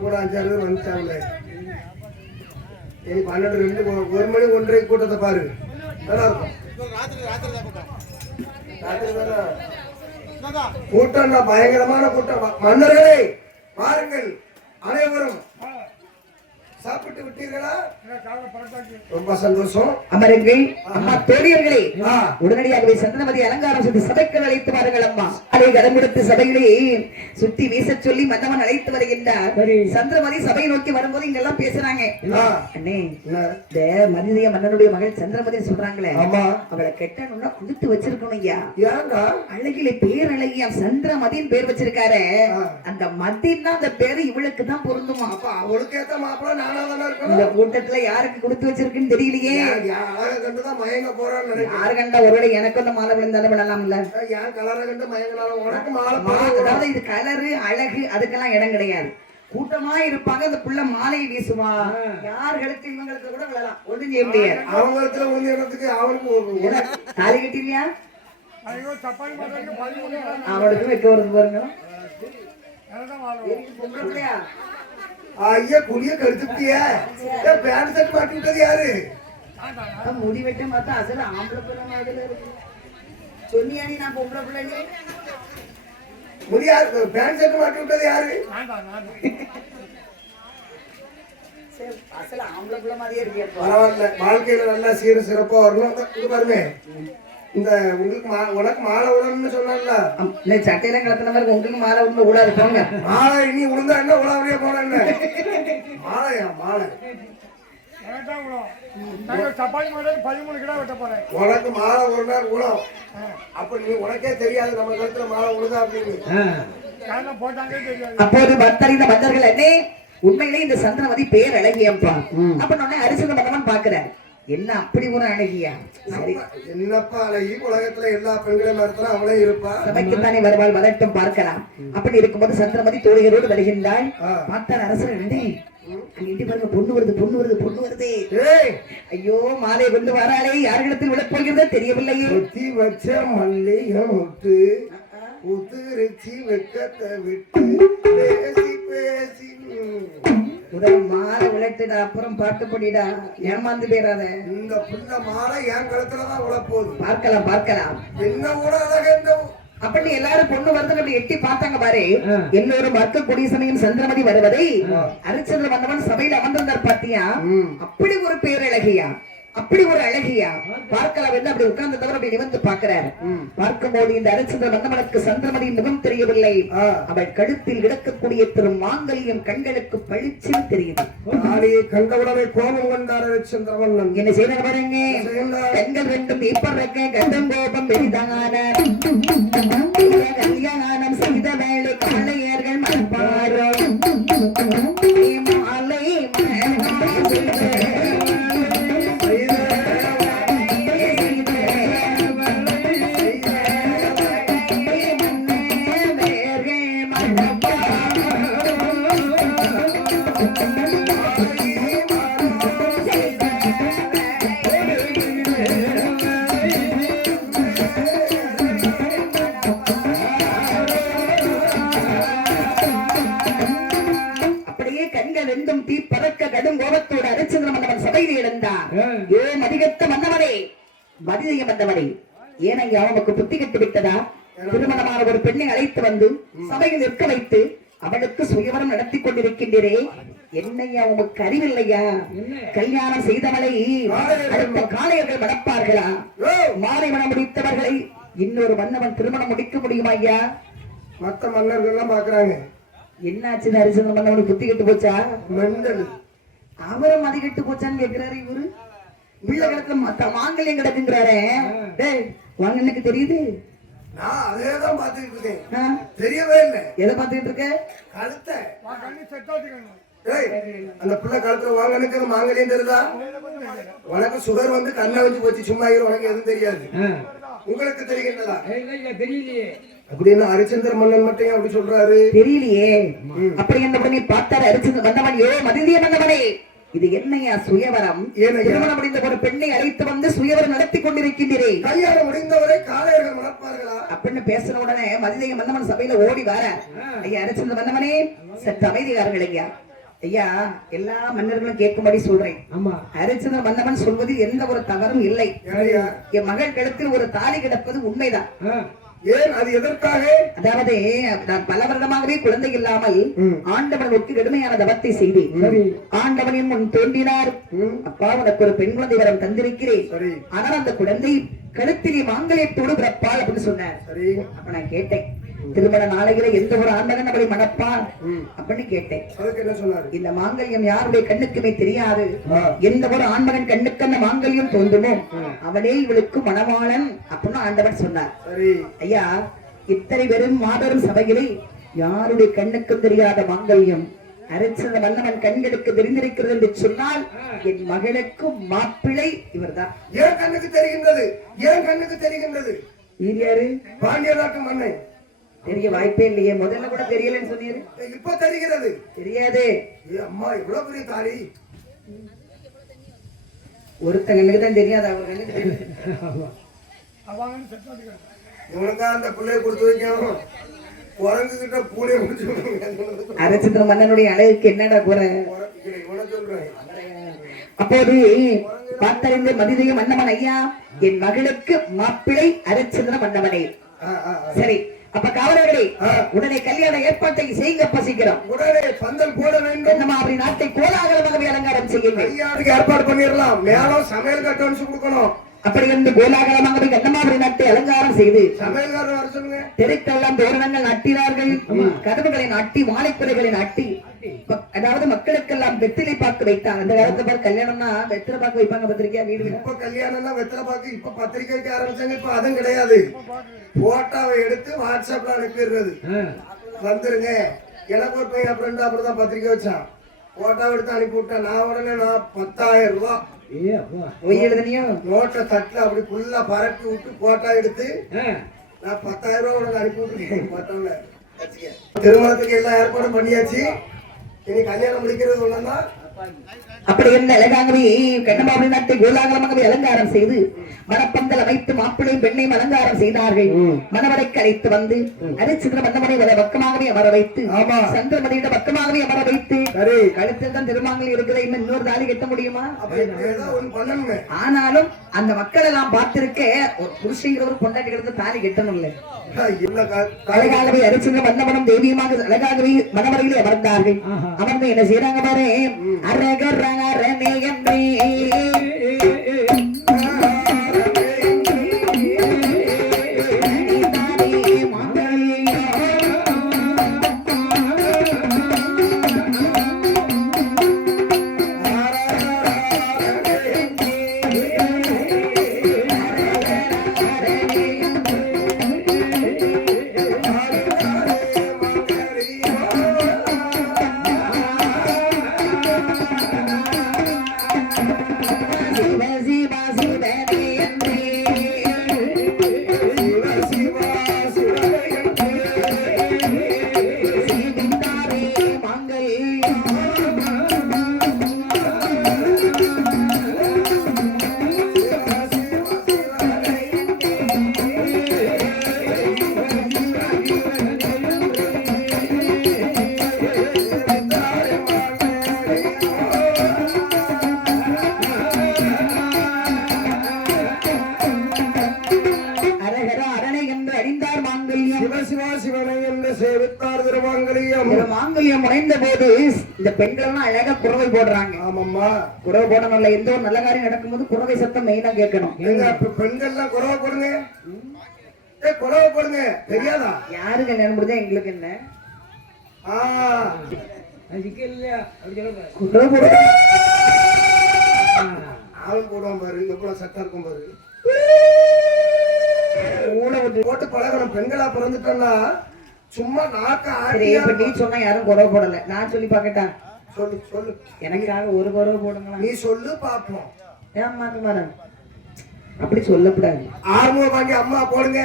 கூட 5-6 பேர் வந்துட்டாங்க. 12 1 மணி 1:30 கூட்டத்தை பாரு. நல்லா இருக்கும். கூட்டம் பயங்கரமான கூட்டம். மன்னர்களே பாருங்கள், அனைவரும் சாப்பிட்டு விட்டீர்களா? காலைல பரட்டாச்சு. ரொம்ப சந்தோஷம். அமருங்கள் அம்மா தோழியர்களே, ஆ. உடனடியாகவே சந்திரமதி அலங்காரம் செய்து சபைக்கு அழைத்து வாருங்கள் அம்மா. அதை கடன் கொடுத்து சபையிலே சுத்தி வீச சொல்லி மன்னவன் அழைத்து வருகின்றார். சரி. சந்திரமதி சபையை நோக்கி வரும்போது இங்கெல்லாம் பேசுறாங்க. ஆ. அண்ணே, என்ன? இந்த மனிதய மன்னனுடைய மகள் சந்திரமதி சொல்றாங்களே, ஆமா. அவளை கெட்டணும்னா கொடுத்து வச்சிருக்கணும் ஐயா. ஏன்டா? அழகிலே பேர் அழகியா சந்திரமதியின் பேர் வச்சிருக்காரு. ஆ. அந்த மதின்னா அந்த பேரு இவளுக்கு தான் பொருந்துமா. அப்ப அவளுக்கு ஏத்த மாப்பிள்ள நானா தானே இந்த இருக்கணும்? கூட்டத்துல யாருக்கு கொடுத்து வச்சிருக்குன்னு தெரியலையே. அழகை கண்டுதான் மயங்க போறான்னு நினைக்கிறேன். யாரு கண்டா ஒருவேளை எனக்கு அந்த மாலை விழுந்தாலும் விழலாம்ல. ஏன் கலரை கண்டு மயங்கினாலும் உனக்கு மாலை அதாவது இது கலரு அழகு அதுக்கெல்லாம் இடம் கிடையாது. கூட்டமா இருப்பாங்க, அந்த புள்ள மாலையை வீசுவா. யார் கழுத்து இவங்களுக்கு கூட விழலாம், ஒண்ணும் செய்ய முடியாது. அவங்களுக்கு உந்து இடத்துக்கு அவனுக்கு தாலி கட்டிவியா? ஐயோ, சப்பாத்தி மாட்டுறதுக்கு 13 கிலோ. அவனுக்கு வைக்க வருது பாருங்க. எனக்குதான் வாழும். பொம்பளை பிள்ளையா? ஐயா புளிய கருத்துட்டிய பேண்ட் ஷர்ட் மாட்டி விட்டது யாரு? அதான் முடி வெட்ட பார்த்தா அசல ஆம்பளை பிள்ளை மாதிரி இருக்கு. சொன்னியாடி நான் பொம்பளை பிள்ளை? முடியா பேண்ட் ஷர்ட் மாட்டி விட்டது யாரு? நான் சரி, அசல ஆம்பளை பிள்ளை மாதிரியே இருக்கு. பரவாயில்ல, வாழ்க்கையில நல்லா சீர சிறப்பா வரணும். இது பாருங்க, இந்த உங்களுக்கு உனக்கு மாலை விடணும்னு சொன்னால சட்டையெல்லாம் கலத்தின மாதிரி உங்களுக்கு மாலை விட்டு கூட இருப்பாங்க. மாலை இனி விழுந்தா என்ன உலாவடியா போன என்ன மாலையா மாலை? எனக்குதான் விழும். நான் சப்பாத்தி மாட்டுறதுக்கு 13 கிலோ வெட்ட போறேன். உனக்கு மாலை ஒரு நாள் விழும். அப்ப நீ உனக்கே தெரியாது நம்ம கழுத்துல மாலை விழுதா அப்படின்னு. காலைல போட்டாங்கே தெரியாது. அப்போது பக்தறிந்த மன்னர்கள் என்ன உண்மையிலே இந்த சந்திரமதி பேர் அழகியம்பா. அப்ப உடனே அரிசந்த மன்னவன் பாக்குறார், என்ன அப்படி ஒரு அழகியா? சரி, என்னப்பா அழகி, உலகத்துல எல்லா பெண்களும் மரத்துல அவளே இருப்பா. சபைக்குத்தானே வருவாள், வரட்டும் பார்க்கலாம். அப்படி இருக்கும்போது சந்திரமதி தோழிகளோடு வருகின்றாள். பார்த்தார் அரசர், அண்ணே அங்கிட்டு பாருங்க, பொண்ணு வருது பொண்ணு வருது பொண்ணு வருது. ஏய், ஐயோ மாலை கொண்டு வராளே, யாரிடத்தில் விழப் போகிறதோ தெரியவில்லையே. ஒத்தி வச்ச மல்லிகை முத்து உதிர்ச்சி வெக்கத்தை விட்டு பேசி பேசி முதல் மாலை விளட்டுடா, அப்புறம் பாட்டு படிடா, ஏமாந்து போயிடாத. இந்த புள்ள மாலை என் கழுத்துலதான் உழப்போகுது. பார்க்கலாம் பார்க்கலாம். என்ன கூட அழகு. அப்படி எல்லாரும் பொண்ணு வருது அப்படி எட்டி பார்த்தாங்க பாரு. எல்லோரும் வர்க்கக்கூடிய சமயம் சந்திரமதி வருவதை அரிச்சந்திர வந்தவன் சபையில அமர்ந்திருந்தார் பாத்தியா. அப்படி ஒரு பேரழகியா, அப்படி ஒரு அழகியா பார்க்கலாம் என்று அப்படி உட்கார்ந்து தவிர அப்படி நிமிர்ந்து பார்க்கிறார். பார்க்கும்போது இந்த அரிச்சந்திர வந்தவனுக்கு சந்திரமதி முகம் தெரியவில்லை. அவள் கழுத்தில் கிடக்கக்கூடிய திரு மாங்கல்யம் கண்களுக்கு பளிச்சு தெரியுது. ஆளையை கண்டவுடனே கோபம் கொண்டார் அரிச்சந்திரவன். என்ன செய்தார் பாருங்க, கண்கள் ரெண்டும் இப்பறக்க கண்டம் கோபம் பெரிதான கல்யாணம் செய்த வேலை காளையர்கள் மனப்பாரோ மாலை ஏனையா அவனுக்கு புத்தி கட்டு விட்டதா? திருமணமான ஒரு பெண்ணை அழைத்து வந்து சபையில் நிற்க வைத்து அவளுக்கு சுயவரம் நடத்தி கொண்டிருக்கின்றே. என்னையா உமக்கு அறிவில்லையா? கல்யாணம் செய்தவளை அடுத்த காளையர்கள் மணப்பார்களா? மாலை மனம் முடித்தவர்களை இன்னொரு மன்னவன் திருமணம் முடிக்க முடியுமா ஐயா? மத்த மன்னர்கள் எல்லாம் பாக்குறாங்க. என்னாச்சு அரிசன மன்னவனுக்கு புத்தி கட்டு போச்சா? மெண்டல். அவரும் மதி கட்டு போச்சான்னு கேட்கிறாரு இவரு. பிள்ளை கிடக்கு மத்த மாங்கல்யம் கிடக்குங்கிறாரே. டேய் வாங்க, தெரியுது? நான் அதேதான் பாத்துக்கிட்டு இருக்கேன். தெரியவே இல்லை. எதை பாத்துக்கிட்டு இருக்க? கழுத்தை. கண்ணி செட்டாச்சுக்கணும். அந்த பிள்ளை கழுத்துல வாங்க மாங்கல்யம் தெரியுதா? உனக்கு சுகர் வந்து கண்ணை வச்சு போச்சு, சும்மா உனக்கு எதுவும் தெரியாது. உங்களுக்கு தெரிகின்றதா? தெரியலையே. அப்படின்னு அரிச்சந்திர மன்னன் மட்டும் அப்படி சொல்றாரு. தெரியலையே. அப்படி என்ன பண்ணி பார்த்தாரு அரிச்சந்திர மன்னவன். ஏ மதிந்திய மன்னவனே, இது என்னையா சுயவரம்? திருமணம் முடிந்த ஒரு பெண்ணை அழைத்து வந்து சுயவரம் நடத்தி கொண்டிருக்கின்றே. கல்யாணம் முடிந்தவரை காளையர்கள் மணப்பார்களா அப்படின்னு பேசின உடனே மதிய மன்னவன் சபையில ஓடி வர, ஐயா அரிச்சந்திர மன்னவனே சற்று அமைதியார்கள் ஐயா. ஐயா எல்லா மன்னர்களும் கேட்கும்படி சொல்றேன். அரிச்சந்திர மன்னவன் சொல்வதில் எந்த ஒரு தவறும் இல்லை. என் மகள் கழுத்தில் ஒரு தாலி கிடப்பது உண்மைதான். ஏன் அது எதற்காக? அதாவது நான் பல வருடமாகவே குழந்தை இல்லாமல் ஆண்டவனுக்கு கடுமையான தவத்தை செய்தேன். ஆண்டவனின் முன் தோன்றினார், அப்பா உனக்கு ஒரு பெண் குழந்தை வரம் தந்திருக்கிறேன், ஆனால் அந்த குழந்தை கழுத்திலே மாங்கல்யத்தோடு பிறப்பாள் அப்படின்னு சொன்னார். அப்ப நான் கேட்டேன், திருமண நாளையில எந்த ஒரு ஆண்டவன் நம்மளை மணப்பான் அப்படின்னு கேட்டேன். இந்த மாங்கல்யம் யாருடைய கண்ணுக்குமே தெரியாது, எந்த ஒரு ஆண்மகன் கண்ணுக்கு அந்த மாங்கல்யம் தோன்றுமோ அவனே இவளுக்கு மணவாளன் அப்படின்னு ஆண்டவன் சொன்னார். ஐயா, இத்தனை பெரும் மாபெரும் சபையிலே யாருடைய கண்ணுக்கும் தெரியாத மாங்கல்யம் அரசன வல்லவன் கண்களுக்கு தெரிந்திருக்கிறது என்று சொன்னால் என் மகனுக்கும் மாப்பிள்ளை இவர்தான். ஏன் கண்ணுக்கு தெரிகின்றது? ஏன் கண்ணுக்கு தெரிகின்றது? யாரு? பாண்டிய நாட்டு மண்ணை தெரிய வாய்ப்பே இல்லையே. முதல்ல கூட தெரியலன்னு சொன்னீரு, இப்ப தெரிகிறது. தெரியாது. அம்மா இவ்வளவு பெரிய தாலி ஒருத்த கண்ணுக்கு தான் தெரியாது, அவர் கண்ணுக்கு தெரியாது. இவனுக்கா அந்த பிள்ளைய கொடுத்து வைக்கணும், குரங்கு கிட்ட பூனைய முடிச்சு. அரசித்திர மன்னனுடைய அழகுக்கு என்னடா குறை? அப்போது பார்த்தறிந்து மதிதைய மன்னவன், ஐயா என் மகளுக்கு மாப்பிள்ளை அரசித்திர மன்னவனே. சரி, அப்ப காவலர்களே உடனே கல்யாண ஏற்பாட்டை செய்ய பசிக்கிறோம். உடனே பந்தல் போட வேண்டும். நம்ம அப்படி நாட்டை கோலாகலமாகவே அலங்காரம் செய்யுங்க. கல்யாணத்துக்கு ஏற்பாடு பண்ணிடலாம். மேலும் சமையல் கட்டணும் கொடுக்கணும். அப்படி வந்து கோலாகலமாகவே கண்ணமாபுரி நாட்டை அலங்காரம் செய்து சமையல்காரர் வர சொல்லுங்க. தெருக்கெல்லாம் தோரணங்கள் நாட்டினார்கள், கதவுகளை நாட்டி வாழைக்குறைகளை நாட்டி, அதாவது மக்களுக்கெல்லாம் வெற்றிலை பாக்கு வைத்தாங்க. அந்த காலத்துல பாரு கல்யாணம்னா வெற்றிலை பாக்கு வைப்பாங்க, பத்திரிக்கையா வீடு. இப்ப கல்யாணம்னா வெற்றிலை பாக்கு, இப்ப பத்திரிக்கை வைக்க ஆரம்பிச்சாங்க. இப்ப அதுவும் கிடையாது, போட்டோவை எடுத்து வாட்ஸ்அப்ல அனுப்பிடுறது. வந்துருங்க, எனக்கு ஒரு பையன் ஃப்ரெண்ட் அப்படிதான் பத்திரிக்கை வச்சான், போட்டோ எடுத்து அனுப்பி விட்டேன். நான் உடனே 10,000 ரூபாய் நோட்டை தட்டுல அப்படி ஃபுல்லா பரப்பி விட்டு போட்டோ எடுத்து நான் 10,000 ரூபாய் உடனே அனுப்பி விட்டுருக்கேன். திருமணத்துக்கு எல்லாம் ஏற்பாடும் பண்ணியாச்சு. இனி கல்யாணம் முடிக்கிறது ஒண்ணுன்னா அப்படி என்ன அழகாகவே கண்ணமாபுரி நாட்டை கோலாகலமாகவே அலங்காரம் செய்து மணப்பந்தல் அமைத்து மாப்பிள்ளை பெண்ணையும் அலங்காரம் செய்தார்கள். மணவரைக்கு அழைத்து வந்து அரிசித்திர மன்னமனை பக்கமாகவே அமர வைத்து, சந்திரமதியிட பக்கமாகவே அமர வைத்து, கழுத்தில் தான் திருமாங்கல் இருக்கிற இன்னொரு தாலி கட்ட முடியுமா? ஆனாலும் அந்த மக்கள் எல்லாம் பார்த்திருக்க ஒரு புருஷங்கிறவர் பொண்டாட்டி கிடந்து தாலி கட்டணும் இல்ல. அழகாகவே அரிசித்திர மன்னமனம் தெய்வீகமாக அழகாகவே மணவரையிலே அமர்ந்தார்கள். அமர்ந்து என்ன செய்யறாங்க பாரு, அரகர் அரனே என்றே மாங்கல்யம் முனைந்த போது இந்த பெண்கள் எல்லாம் அழகா குறவை போடுறாங்க. ஆமாம்மா, குறவை போடணும்ல, எந்த ஒரு நல்ல காரியம் நடக்கும்போது குறவை சத்தம் மெயினா கேட்கணும். பெண்கள் எல்லாம் குறவை போடுங்க, குறவை போடுங்க. தெரியாதா? யாருக்கு என்ன முடிஞ்சா எங்களுக்கு என்ன ஆளும் போடுவான் பாரு, எவ்வளவு சத்தம் இருக்கும் பாரு. போட்டு பழகணும். பெண்களா பிறந்துட்டோம்னா சும்மா நாக்க ஆடி. இப்ப நீ சொன்னா யாரும் குறவை போடல, நான் சொல்லி பாக்கட்டா? சொல்லு சொல்லு. எனக்காக ஒரு குறவை போடுங்களா? நீ சொல்லு பாப்போம். ஏன் மாத்த மாறேன் அப்படி சொல்லக்கூடாது. ஆர்வம் வாங்கி அம்மா போடுங்க.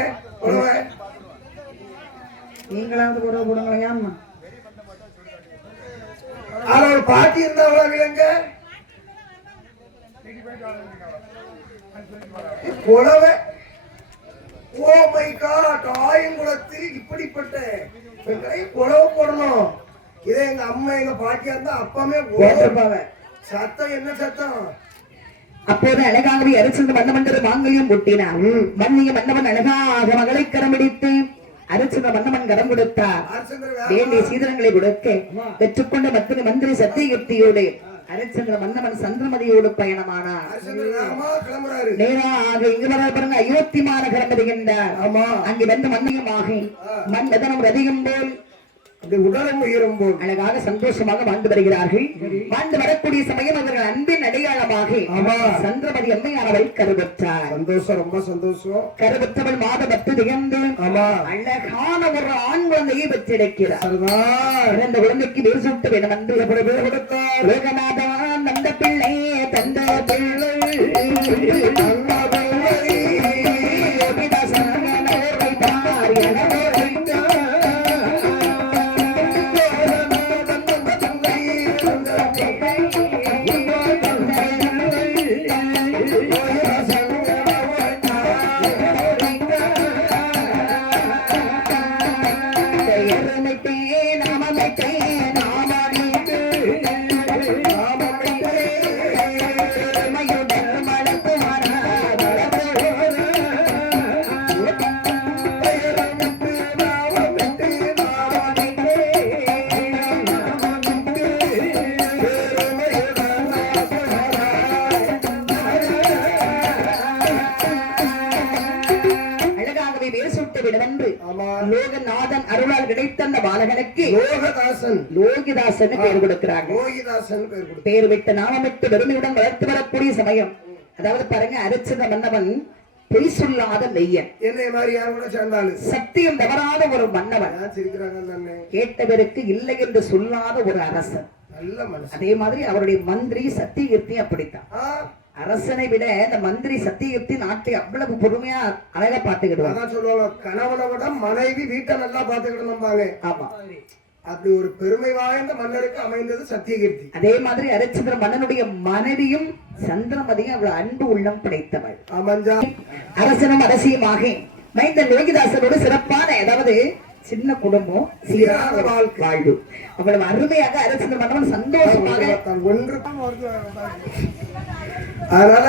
நீங்களாவது குறவை போடுங்களா? ஏம்மா ஒரு பாட்டி இருந்தா விலங்க குறவை. ஓ மை காட், ஆயங்குளத்தில் இப்படிப்பட்ட பெண்களை குறவை போடணும். இதே எங்க அம்மா எங்க பாட்டியா இருந்தா அப்பமே சத்தம். என்ன சத்தம்? அப்போது அழகாகவே அரிச்சந்திர மன்னவன் மாங்கல்யம் கூட்டினார். மன்னிய மன்னவன் அழகாக மகளை கரம்பிடித்து அரிச்சந்திர மன்னவன் கரம் கொடுத்தார். வேண்டிய சீதனங்களை கொடுக்க பெற்றுக்கொண்ட மந்திரி சத்தியகீர்த்தியோடு அரிச்சந்திர மன்னவன் சந்திரமதியோடு பயணமானார். நேராக இங்கு வர பாருங்க, அயோத்தி மாநகரம் வருகின்றார். அங்கு வந்து மன்னியமாக மன்னதனம் ரதிகம் போல் உடலும் உயரும் போல் அழகாக சந்தோஷமாக வாழ்ந்து வருகிறார்கள். வாழ்ந்து வரக்கூடிய சமயம் அவர்கள் அன்பின் அடையாளமாக சந்திரமதி அம்மையானவள் கருவற்றார். சந்தோஷம், ரொம்ப சந்தோஷம். கருவற்றவள் மாத பத்து திகழ்ந்து அழகான ஒரு ஆண் குழந்தையை பெற்றெடுக்கிறார். அந்த குழந்தைக்கு பேர் சூட்ட வேண்டும் என்று கொடுத்தார். லோகநாதா நந்த பிள்ளை தந்த பிள்ளை லோகநாதன் அருளால் கிடைத்த அந்த பாலகனுக்கு லோகிதாசன் பெயர் கொடுக்கிறாங்க. பெயர் விட்டு நாமமிட்டு பெருமையுடன் வளர்த்து வரக்கூடிய சமயம். அதாவது பாருங்க, அரிச்சந்திர மன்னவன் பொய் சொல்லாத மெய்யன், சத்தியம் தவறாத ஒரு மன்னவன், கேட்டவருக்கு இல்லை என்று சொல்லாத ஒரு அரசன். அதே மாதிரி அவருடைய மந்திரி சத்தியகீர்த்தி அப்படித்தான். அரசனை விட இந்த மந்திரி சத்தியகீர்த்தி நாட்டை அவ்வளவு பொறுமையா அழகா பாத்துக்கிடுவாங்க. சொல்லுவாங்க, கணவனை விட மனைவி வீட்டை நல்லா பாத்துக்கிடணும். ஆமா, அப்படி ஒரு பெருமை வாய்ந்த மன்னருக்கு அமைந்தது சத்தியகீர்த்தி. அதே மாதிரி அரிச்சந்திர மன்னனுடைய மனைவியும் சந்திரமதியும் அவ்வளவு அன்பு உள்ளம் படைத்தவள். அரசனும் அரசியுமாக மைந்த லோகிதாசனோடு சிறப்பான, அதாவது சின்ன குடும்பம், சீரான வாழ்வு, அவ்வளவு அருமையாக அரசந்திர மன்னவன் சந்தோஷமாக ஒன்று. அதனால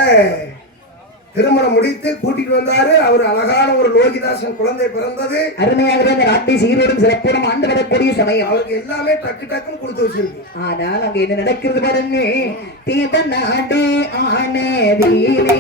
திருமணம் முடித்து கூட்டிட்டு வந்தாரு. அவர் அழகான ஒரு லோகிதாசன் குழந்தை பிறந்தது. அருமையாக அந்த நாட்டை சீரோடும் சிறப்போடும் ஆண்டு வரக்கூடிய சமயம். அவருக்கு எல்லாமே டக்கு டக்குன்னு கொடுத்து வச்சிருக்கு. ஆனால் அங்க என்ன நடக்கிறது பாருங்க. தீப நாடு ஆனதீவே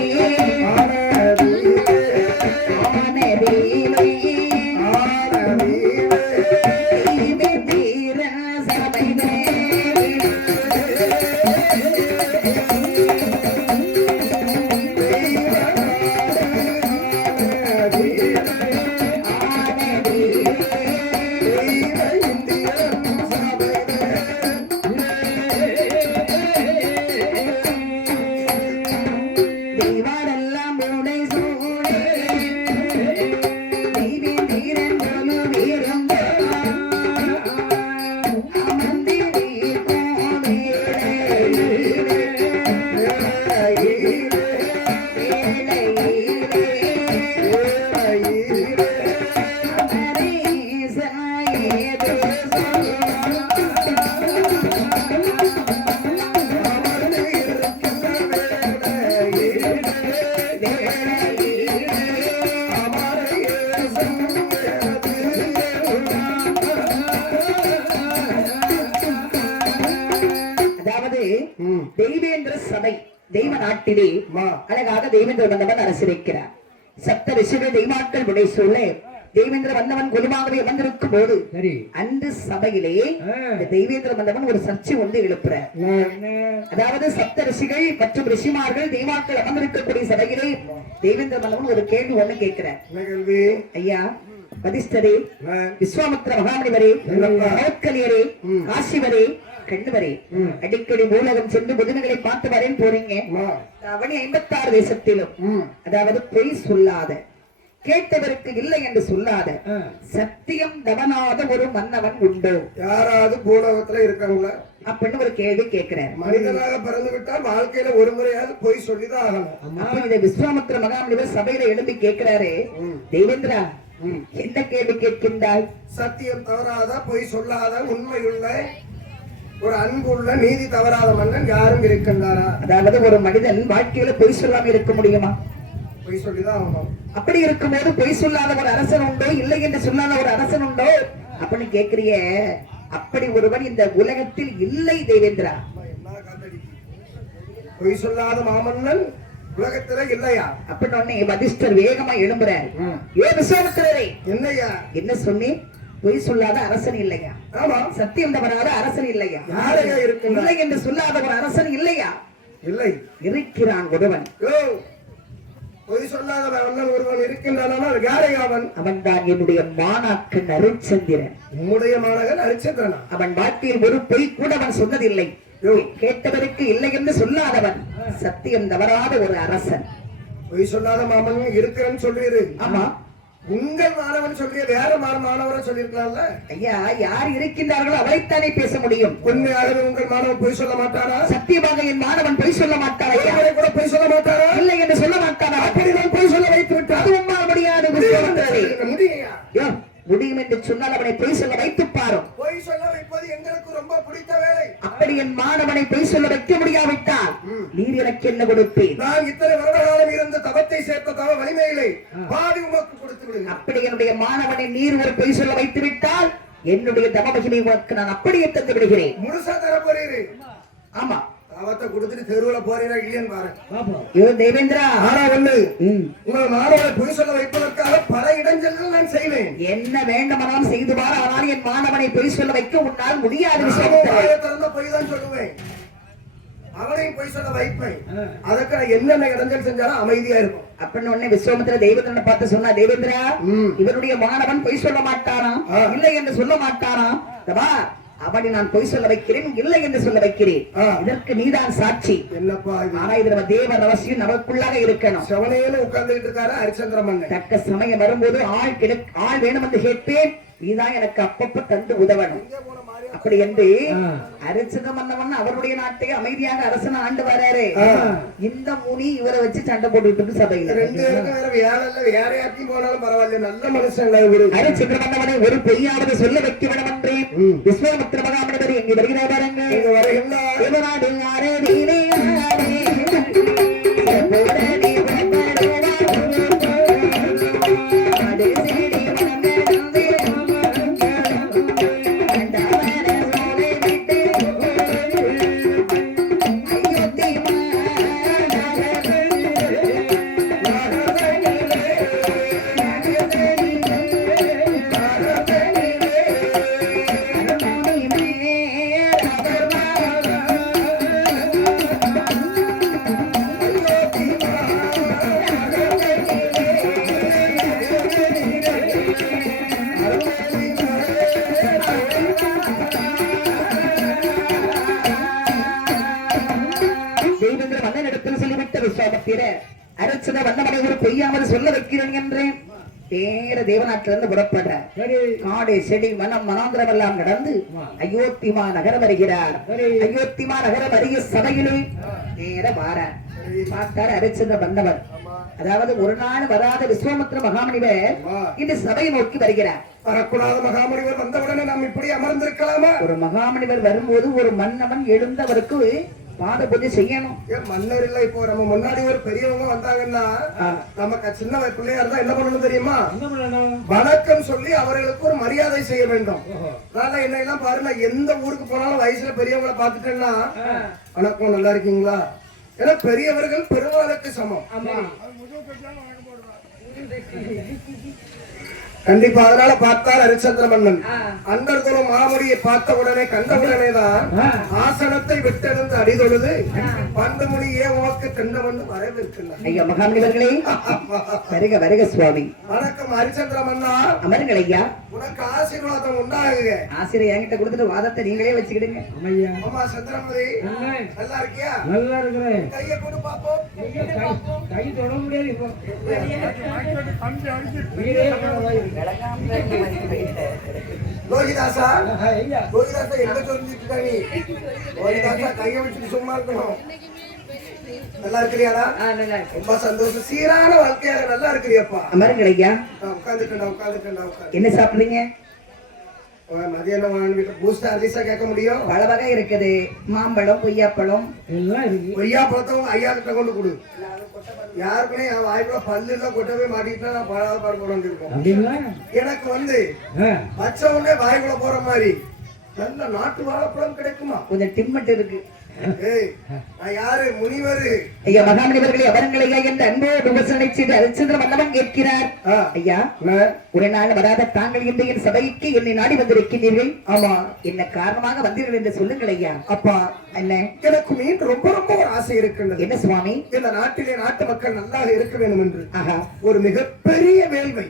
தெய்வேந்திர சபை தெய்வ நாட்டிலே அழகாக தெய்வேந்திர வந்தவன் அரசிருக்கிறார். சப்த ரிஷிகள் தெய்வாக்கள் விடை சூழ தேவேந்திர வந்தவன் குருமாகவே அமர்ந்திருக்கும் போது அந்த சபையிலே தெய்வேந்திர வந்தவன் ஒரு சர்ச்சை ஒன்று எழுப்புறார். அதாவது சப்த ரிஷிகள் மற்றும் ரிஷிமார்கள் தெய்வாக்கள் அமர்ந்திருக்கக்கூடிய சபையிலே தேவேந்திர வந்தவன் ஒரு கேள்வி ஒண்ணு கேட்கிறார். ஐயா வதிஷ்டரே, விஸ்வாமித்திர மகாமுனிவரே, மௌத்கலியரே, காசிவரே, கண்ணுவரே, அடிக்கடி மூலகம் சென்று புதினங்களை பார்த்து வரேன் போறீங்க. அவனி 56 தேசத்திலும் அதாவது பொய் சொல்லாத, கேட்டவருக்கு இல்லை என்று சொல்லாத, சத்தியம் தவனாத ஒரு மன்னவன் உண்டோ? யாராவது பூலோகத்துல இருக்காங்களா அப்படின்னு ஒரு கேள்வி கேட்கிறார். மனிதனாக பிறந்து விட்டால் வாழ்க்கையில ஒரு முறையாவது பொய் சொல்லிதான் ஆகணும். அப்ப இதை விஸ்வாமித்திர மகாமுனிவர் சபையில எழுப்பி கேட்கிறாரு. தேவேந்திரா, என்ன கேள்வி கேட்கின்றாய்? சத்தியம் தவறாத, பொய் சொல்லாத, உண்மையுள்ள ஒரு அன்புள்ள நீதி தவறாத மன்னன் யாரும் இருக்கின்றாரா? அதாவது ஒரு மனிதன் வாழ்க்கையில பொய் சொல்லாம இருக்க முடியுமா? பொய் சொல்லிதான் ஆகணும். அப்படி இருக்கும்போது பொய் சொல்லாத ஒரு அரசன் உண்டோ, இல்லை என்று சொல்லாத ஒரு அரசன் உண்டோ அப்படின்னு கேக்குறிய. அப்படி ஒருவன் இந்த உலகத்தில் இல்லை தேவேந்திரா. என்ன காத்தடி? பொய் சொல்லாத மாமன்னன் உலகத்துல இல்லையா? அப்படின்னு வதிஷ்டர் வேகமா எழும்புறார். ஏ விஸ்வாமித்திரரே, என்னையா என்ன சொன்னி? பொய் சொல்லாத அரசன் இல்லையா? ஆமா. சத்தியம் தவறாத அரசன் இல்லையா? யாரையா இருக்கின்றார்? இல்லை என்று சொல்லாத ஒரு அரசன் இல்லையா? இல்லை. இருக்கிறான் ஒருவன். பொய் சொல்லாத மன்னன் ஒருவன் இருக்கின்றானா? யாரையா அவன்? அவன் தான் என்னுடைய மாணாக்கன் அருட்சந்திரன். உம்முடைய மாணகன் அரிச்சந்திரனா? அவன் வாழ்க்கையில் ஒரு பொய் கூட அவன் சொன்னதில்லை. கேட்டவருக்கு இல்லை என்று சொல்லாதவன், சத்தியம் தவறாத ஒரு அரசன். பொய் சொல்லாத மாமன் இருக்கிறேன்னு சொல்றீரு. ஆமா. உங்கள் மாணவன் சொல்லிய வேற மாணவரை சொல்லிருக்கலாம்ல. ஐயா, யார் இருக்கின்றார்களோ அவரைத்தானே பேச முடியும். உண்மையாகவே உங்கள் மாணவன் பொய் சொல்ல மாட்டாரா? சத்தியமாக என் மாணவன் பொய் சொல்ல மாட்டாரா? கூட பொய் சொல்ல மாட்டாரா? இல்லை என்று சொல்ல மாட்டாரா? அப்படி நான் பொய் சொல்ல வைத்து விட்டார். அது உம்மால் முடியாது. முடியா? முடியும் என்று சொன்னால் அவனை பொய் சொல்ல வைத்து பாரும். பொய் சொல்ல வைப்பது எங்களுக்கு ரொம்ப பிடித்த வேலை. அப்படி என் மாணவனை பொய் சொல்ல வைக்க முடியாவிட்டால் நீர் எனக்கு என்ன கொடுப்பேன்? நான் இத்தனை வருட காலம் இருந்த தவத்தை சேர்த்த தவ வலிமையிலே பாதி உமக்கு கொடுத்து விடுவேன். அப்படி என்னுடைய மாணவனை நீர் ஒரு பொய் சொல்ல வைத்து விட்டால் என்னுடைய தவ மகிமை உனக்கு நான் அப்படியே தந்து விடுகிறேன். முழுசா தர போறீரு. ஆமா. அவத்தை கொடுத்துட்டு தெருவுல போறீரா இல்லையான்னு பாருங்க. ஐயோ தேவேந்திரா, ஆனா ஒண்ணு, உங்கள் மாணவனை பொய் சொல்ல வைப்பதற்காக பல இடைஞ்சல்கள் நான் செய்வேன். என்ன வேண்டுமானாலும் செய்து பார், ஆனால் என் மாணவனை பொய் சொல்ல வைக்க உன்னால் முடியாது. திறந்த பொய் தான் சொல்லுவேன், அவனையும் பொய் சொல்ல வைப்பேன். அதற்கு என்னென்ன இடைஞ்சல் செஞ்சாலும் அமைதியா இருக்கும். அப்படின்னு உடனே விஸ்வாமித்திர தேவேந்திரனை பார்த்து சொன்னா, தேவேந்திரா, இவருடைய மாணவன் பொய் சொல்ல மாட்டாராம், இல்லை என்று சொல்ல மாட்டாராம். அவனை நான் பொய் சொல்ல வைக்கிறேன், இல்லை என்று சொல்ல வைக்கிறேன். இதற்கு நீதான் சாட்சி. என்னப்பா? ஆனா இது நம்ம தேவ ரகசியம் நமக்குள்ளாக இருக்கணும். செவனையில உட்கார்ந்துட்டு இருக்காரு ஹரிச்சந்திர மன்னன். தக்க சமயம் வரும்போது ஆள் வேணும் என்று கேட்பேன், நீதான் எனக்கு அப்பப்ப தந்து உதவணும். அப்படி என்று ஹரிச்சந்திர மன்னவன் அவருடைய நாட்டை அமைதியாக அரசன் ஆண்டு வராரு. இந்த முனி இவரை வச்சு சண்டை போட்டுட்டு சபையில ரெண்டு பேருக்கும் வேற வேலை இல்ல, வேற யார்த்தையும் போனாலும் பரவாயில்ல, நல்ல மனுஷன். ஹரிச்சந்திர மன்னவனை ஒரு பொய்யாவது சொல்ல வைக்க வேண்டும் என்று விஸ்வாமித்திர மகாமனிதர் எங்கே வருகிறார் பாருங்க. அரசன வண்ணமனை ஒரு பொய்யாமல் சொல்ல வைக்கிறேன் என்றேன். பேர தேவநாட்டிலிருந்து புறப்படுற காடு செடி மனம் மனாந்திரம் எல்லாம் நடந்து அயோத்திமா நகரம் வருகிறார். அயோத்திமா நகரம் வருகிற சபையிலே நேர வார பார்த்தார் ஹரிச்சந்திர வந்தவர். அதாவது ஒரு நாள் வராத விஸ்வாமித்திர மகாமுனிவர் இந்த சபையை நோக்கி வருகிறார். வரக்கூடாத மகாமுனிவர் வந்தவுடனே நாம் இப்படி அமர்ந்திருக்கலாமா? ஒரு மகாமுனிவர் வரும்போது ஒரு மன்னவன் எழுந்தவருக்கு பாத பூஜை செய்யணும். மன்னர் இல்ல, இப்போ நம்ம முன்னாடி ஒரு பெரியவங்க வந்தாங்கன்னா நமக்கு சின்ன பிள்ளையா இருந்தா என்ன பண்ணணும் தெரியுமா? வணக்கம் சொல்லி அவர்களுக்கு ஒரு மரியாதை செய்ய வேண்டும். அதனால என்ன எல்லாம் பாருங்க, எந்த ஊருக்கு போனாலும் வயசுல பெரியவங்களை பார்த்துட்டேன்னா வணக்கம் நல்லா இருக்கீங்களா, ஏன்னா பெரியவர்கள் பெருமாளுக்கு சமம். கண்டிப்பா. அதனால பார்த்தார் ஹரிச்சந்திர மன்னன். அண்டர்களும் மாமுடியை பார்த்த உடனே கண்ட உடனேதான் ஆசனத்தை விட்டெழுந்து அடிதொழுது பண்டுமுடியே உமக்கு கண்டவன் வரவேற்கிறார். ஐயா மகாமுனிவர்களே, வருக வருக சுவாமி. வணக்கம் ஹரிச்சந்திர மன்னா. அமருங்கள் ஐயா. உனக்கு ஆசீர்வாதம் உண்டாகுங்க. ஆசிரியர் என்கிட்ட கொடுத்துட்டு வாதத்தை நீங்களே வச்சுக்கிடுங்க. அம்மா சந்திரமதி நல்லா இருக்கியா? நல்லா இருக்கிறேன். கையை கொண்டு பாப்போம். கை தொட முடியாது இப்போ. லோகிதாசா, லோகிதாசா எங்க சொல்லிட்டு நீ? லோகிதாசா கையை வச்சுட்டு சும்மா இருக்கணும். நல்லா இருக்கிறியாடா? ரொம்ப சந்தோஷம். சீரான வாழ்க்கையாக நல்லா இருக்கிறியப்பா. அமருங்கள் ஐயா. உட்காந்துட்டா உட்காந்துட்டா உட்காந்து. என்ன சாப்பிடுறீங்க? மதியம் பூஸ்டா அரிசா கேட்க முடியும். பல வகை இருக்குது. மாம்பழம், கொய்யாப்பழம் எல்லாம் இருக்கு. கொய்யா பழத்தவங்க ஐயா கிட்ட கொண்டு கொடு. யாருக்குமே என் வாய்ப்புல பல்லு எல்லாம் கொட்டவே மாட்டிக்கிட்டா நான் பழாத பாடு இருக்கோம். அப்படிங்களா? எனக்கு வந்து பச்சை உடனே வாய்க்குள்ள போற மாதிரி நல்ல நாட்டு வாழைப்பழம் கிடைக்குமா? கொஞ்சம் டிம்மட் இருக்கு. ஏய், நான் யாரு? முனிவரு. ஐயா மகாமுனிவர்களே, அவர்களையா என்று அன்போடு விமர்சனை செய்து அரிச்சந்திர மன்னவன் கேட்கிறார். ஐயா, ஒரு நாள் வராத தாங்கள் இந்த என் சபைக்கு என்னை நாடி வந்திருக்கிறீர்கள். ஆமா. என்ன காரணமாக வந்தீர்கள் என்று சொல்லுங்கள் ஐயா. அப்பா, என்ன? எனக்கு மீண்டும் ரொம்ப ரொம்ப ஒரு ஆசை இருக்கின்றது. என்ன சுவாமி? இந்த நாட்டிலே நாட்டு மக்கள் நல்லாக இருக்க வேண்டும் என்று ஒரு மிகப்பெரிய வேள்வை,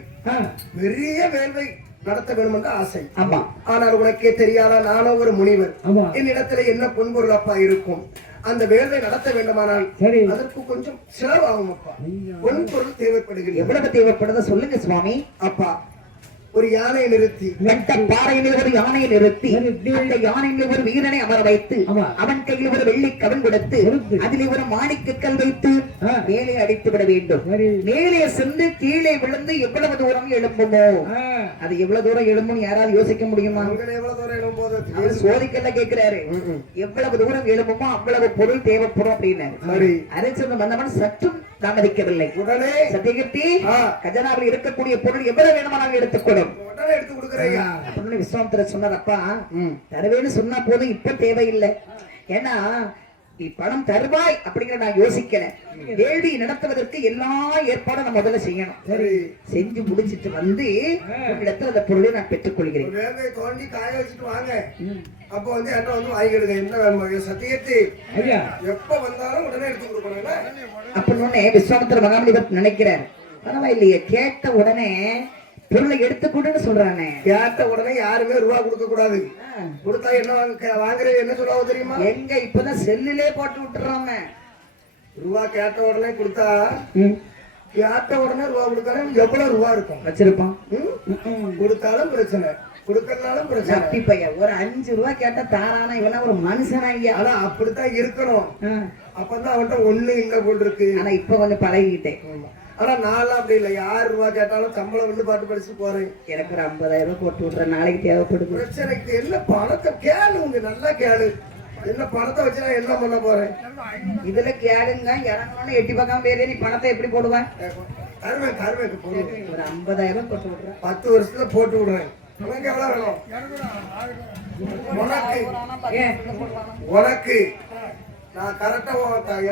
பெரிய வேள்வை நடத்த வேண்டும் என்ற ஆசை. ஆமா. ஆனால் உனக்கே தெரியாத நானும் ஒரு முனிவர். என்னிடத்துல என்ன பொன்பொருள் அப்பா இருக்கும். அந்த வேள்வை நடத்த வேண்டுமானால் அதற்கு கொஞ்சம் செலவாகும் அப்பா. பொன்பொருள் தேவைப்படுகிறது. எவ்வளவு தேவைப்படுறத சொல்லுங்க சுவாமி. அப்பா, ஒரு யானையை நிறுத்தி, வெட்ட பாறையில் ஒரு யானையை நிறுத்தி, அந்த யானையில் ஒரு வீரனை அமர வைத்து, அவன் கையில் ஒரு வெள்ளி கவன் கொடுத்து, அதில் ஒரு மாணிக்கக்கல் வைத்து மேலே அடித்து விட வேண்டும். மேலே சென்று கீழே விழுந்து எவ்வளவு தூரம் எழும்புமோ, அது எவ்வளவு தூரம் எழும்பும் யாராவது யோசிக்க முடியுமா? எவ்வளவு தூரம் எழும்போது சோதிக்கல கேட்கிறாரு. எவ்வளவு தூரம் எழும்புமோ அவ்வளவு பொருள் தேவைப்படும் அப்படின்னு. அரிச்சந்திரன் வந்தவன் சற்றும் தாமதிக்கவில்லை. உடனே சத்தியகத்தி கஜனாவில் இருக்கக்கூடிய பொருள் எவ்வளவு வேணுமானாலும் எடுத்துக்கொடும். எடுத்து கொடுக்குறேன். விஸ்வாமித்திரர் சொன்னாரப்பா, தருவேன்னு சொன்னா போதும், இப்ப தேவையில்லை. ஏன்னா பணம் தருவாய் அப்படிங்கிற நான் யோசிக்கல. வேள்வி நடத்துவதற்கு எல்லா ஏற்பாடும் நான் முதல்ல செய்யணும். செஞ்சு முடிச்சிட்டு வந்து இடத்துல அந்த பொருளை நான் பெற்றுக் கொள்கிறேன். வேலையை தோண்டி காய வச்சுட்டு வாங்க. அப்ப வந்து என்ன வந்து வாங்கிடுங்க. என்ன சத்தியத்தை எப்ப வந்தாலும் உடனே எடுத்து கொடுக்கணும். அப்படின்னு விஸ்வாமித்திர மகாமுனிவர் நினைக்கிறார். பரவாயில்லையே, கேட்ட உடனே பொருளை எடுத்துக்கூடன்னு சொல்றானே. கேட்ட உடனே யாருமே ரூபா கொடுக்க கூடாது. கொடுத்தா என்ன வாங்குறது என்ன சொல்லுவாங்க தெரியுமா? எங்க இப்பதான் செல்லிலே போட்டு விட்டுறாங்க. ரூபா கேட்ட உடனே கொடுத்தா, கேட்ட உடனே ரூபா கொடுத்தாலும் எவ்வளவு ரூபா இருக்கும் வச்சிருப்பான். கொடுத்தாலும் பிரச்சனை, கொடுக்கறனாலும் பிரச்சனை. அப்படி பையன் ஒரு 5 ரூபா கேட்டா தாரானா இவனா ஒரு மனுஷனா ஐயா? ஆனா அப்படித்தான் இருக்கணும். அப்பதான் அவன்கிட்ட ஒண்ணு இல்ல போல் இருக்கு. ஆனா இப்ப கொஞ்சம் பழகிட்டேன். ஆனா நான்லாம் அப்படி இல்லை. 6 ரூபா கேட்டாலும் சம்பளம் வந்து பாட்டு படிச்சு போறேன். எனக்கு ஒரு 50,000 ரூபாய் போட்டு விட்டுறேன், நாளைக்கு தேவைப்படுது. பிரச்சனைக்கு என்ன பணத்தை கேளு, உங்க நல்லா கேளு. என்ன பணத்தை வச்சு நான் என்ன பண்ண போறேன்? இதுல கேளுங்க, இறங்கணும்னு எட்டி பார்க்காம பேரு. நீ பணத்தை எப்படி போடுவேன்? தருவேன் தருவேன் போடுவேன். ஒரு 50,000 போட்டு விடுறேன். 10 வருஷத்துல போட்டு விடுறேன். உனக்கு எவ்வளவு வேணும்? உனக்கு நான் கரெக்டா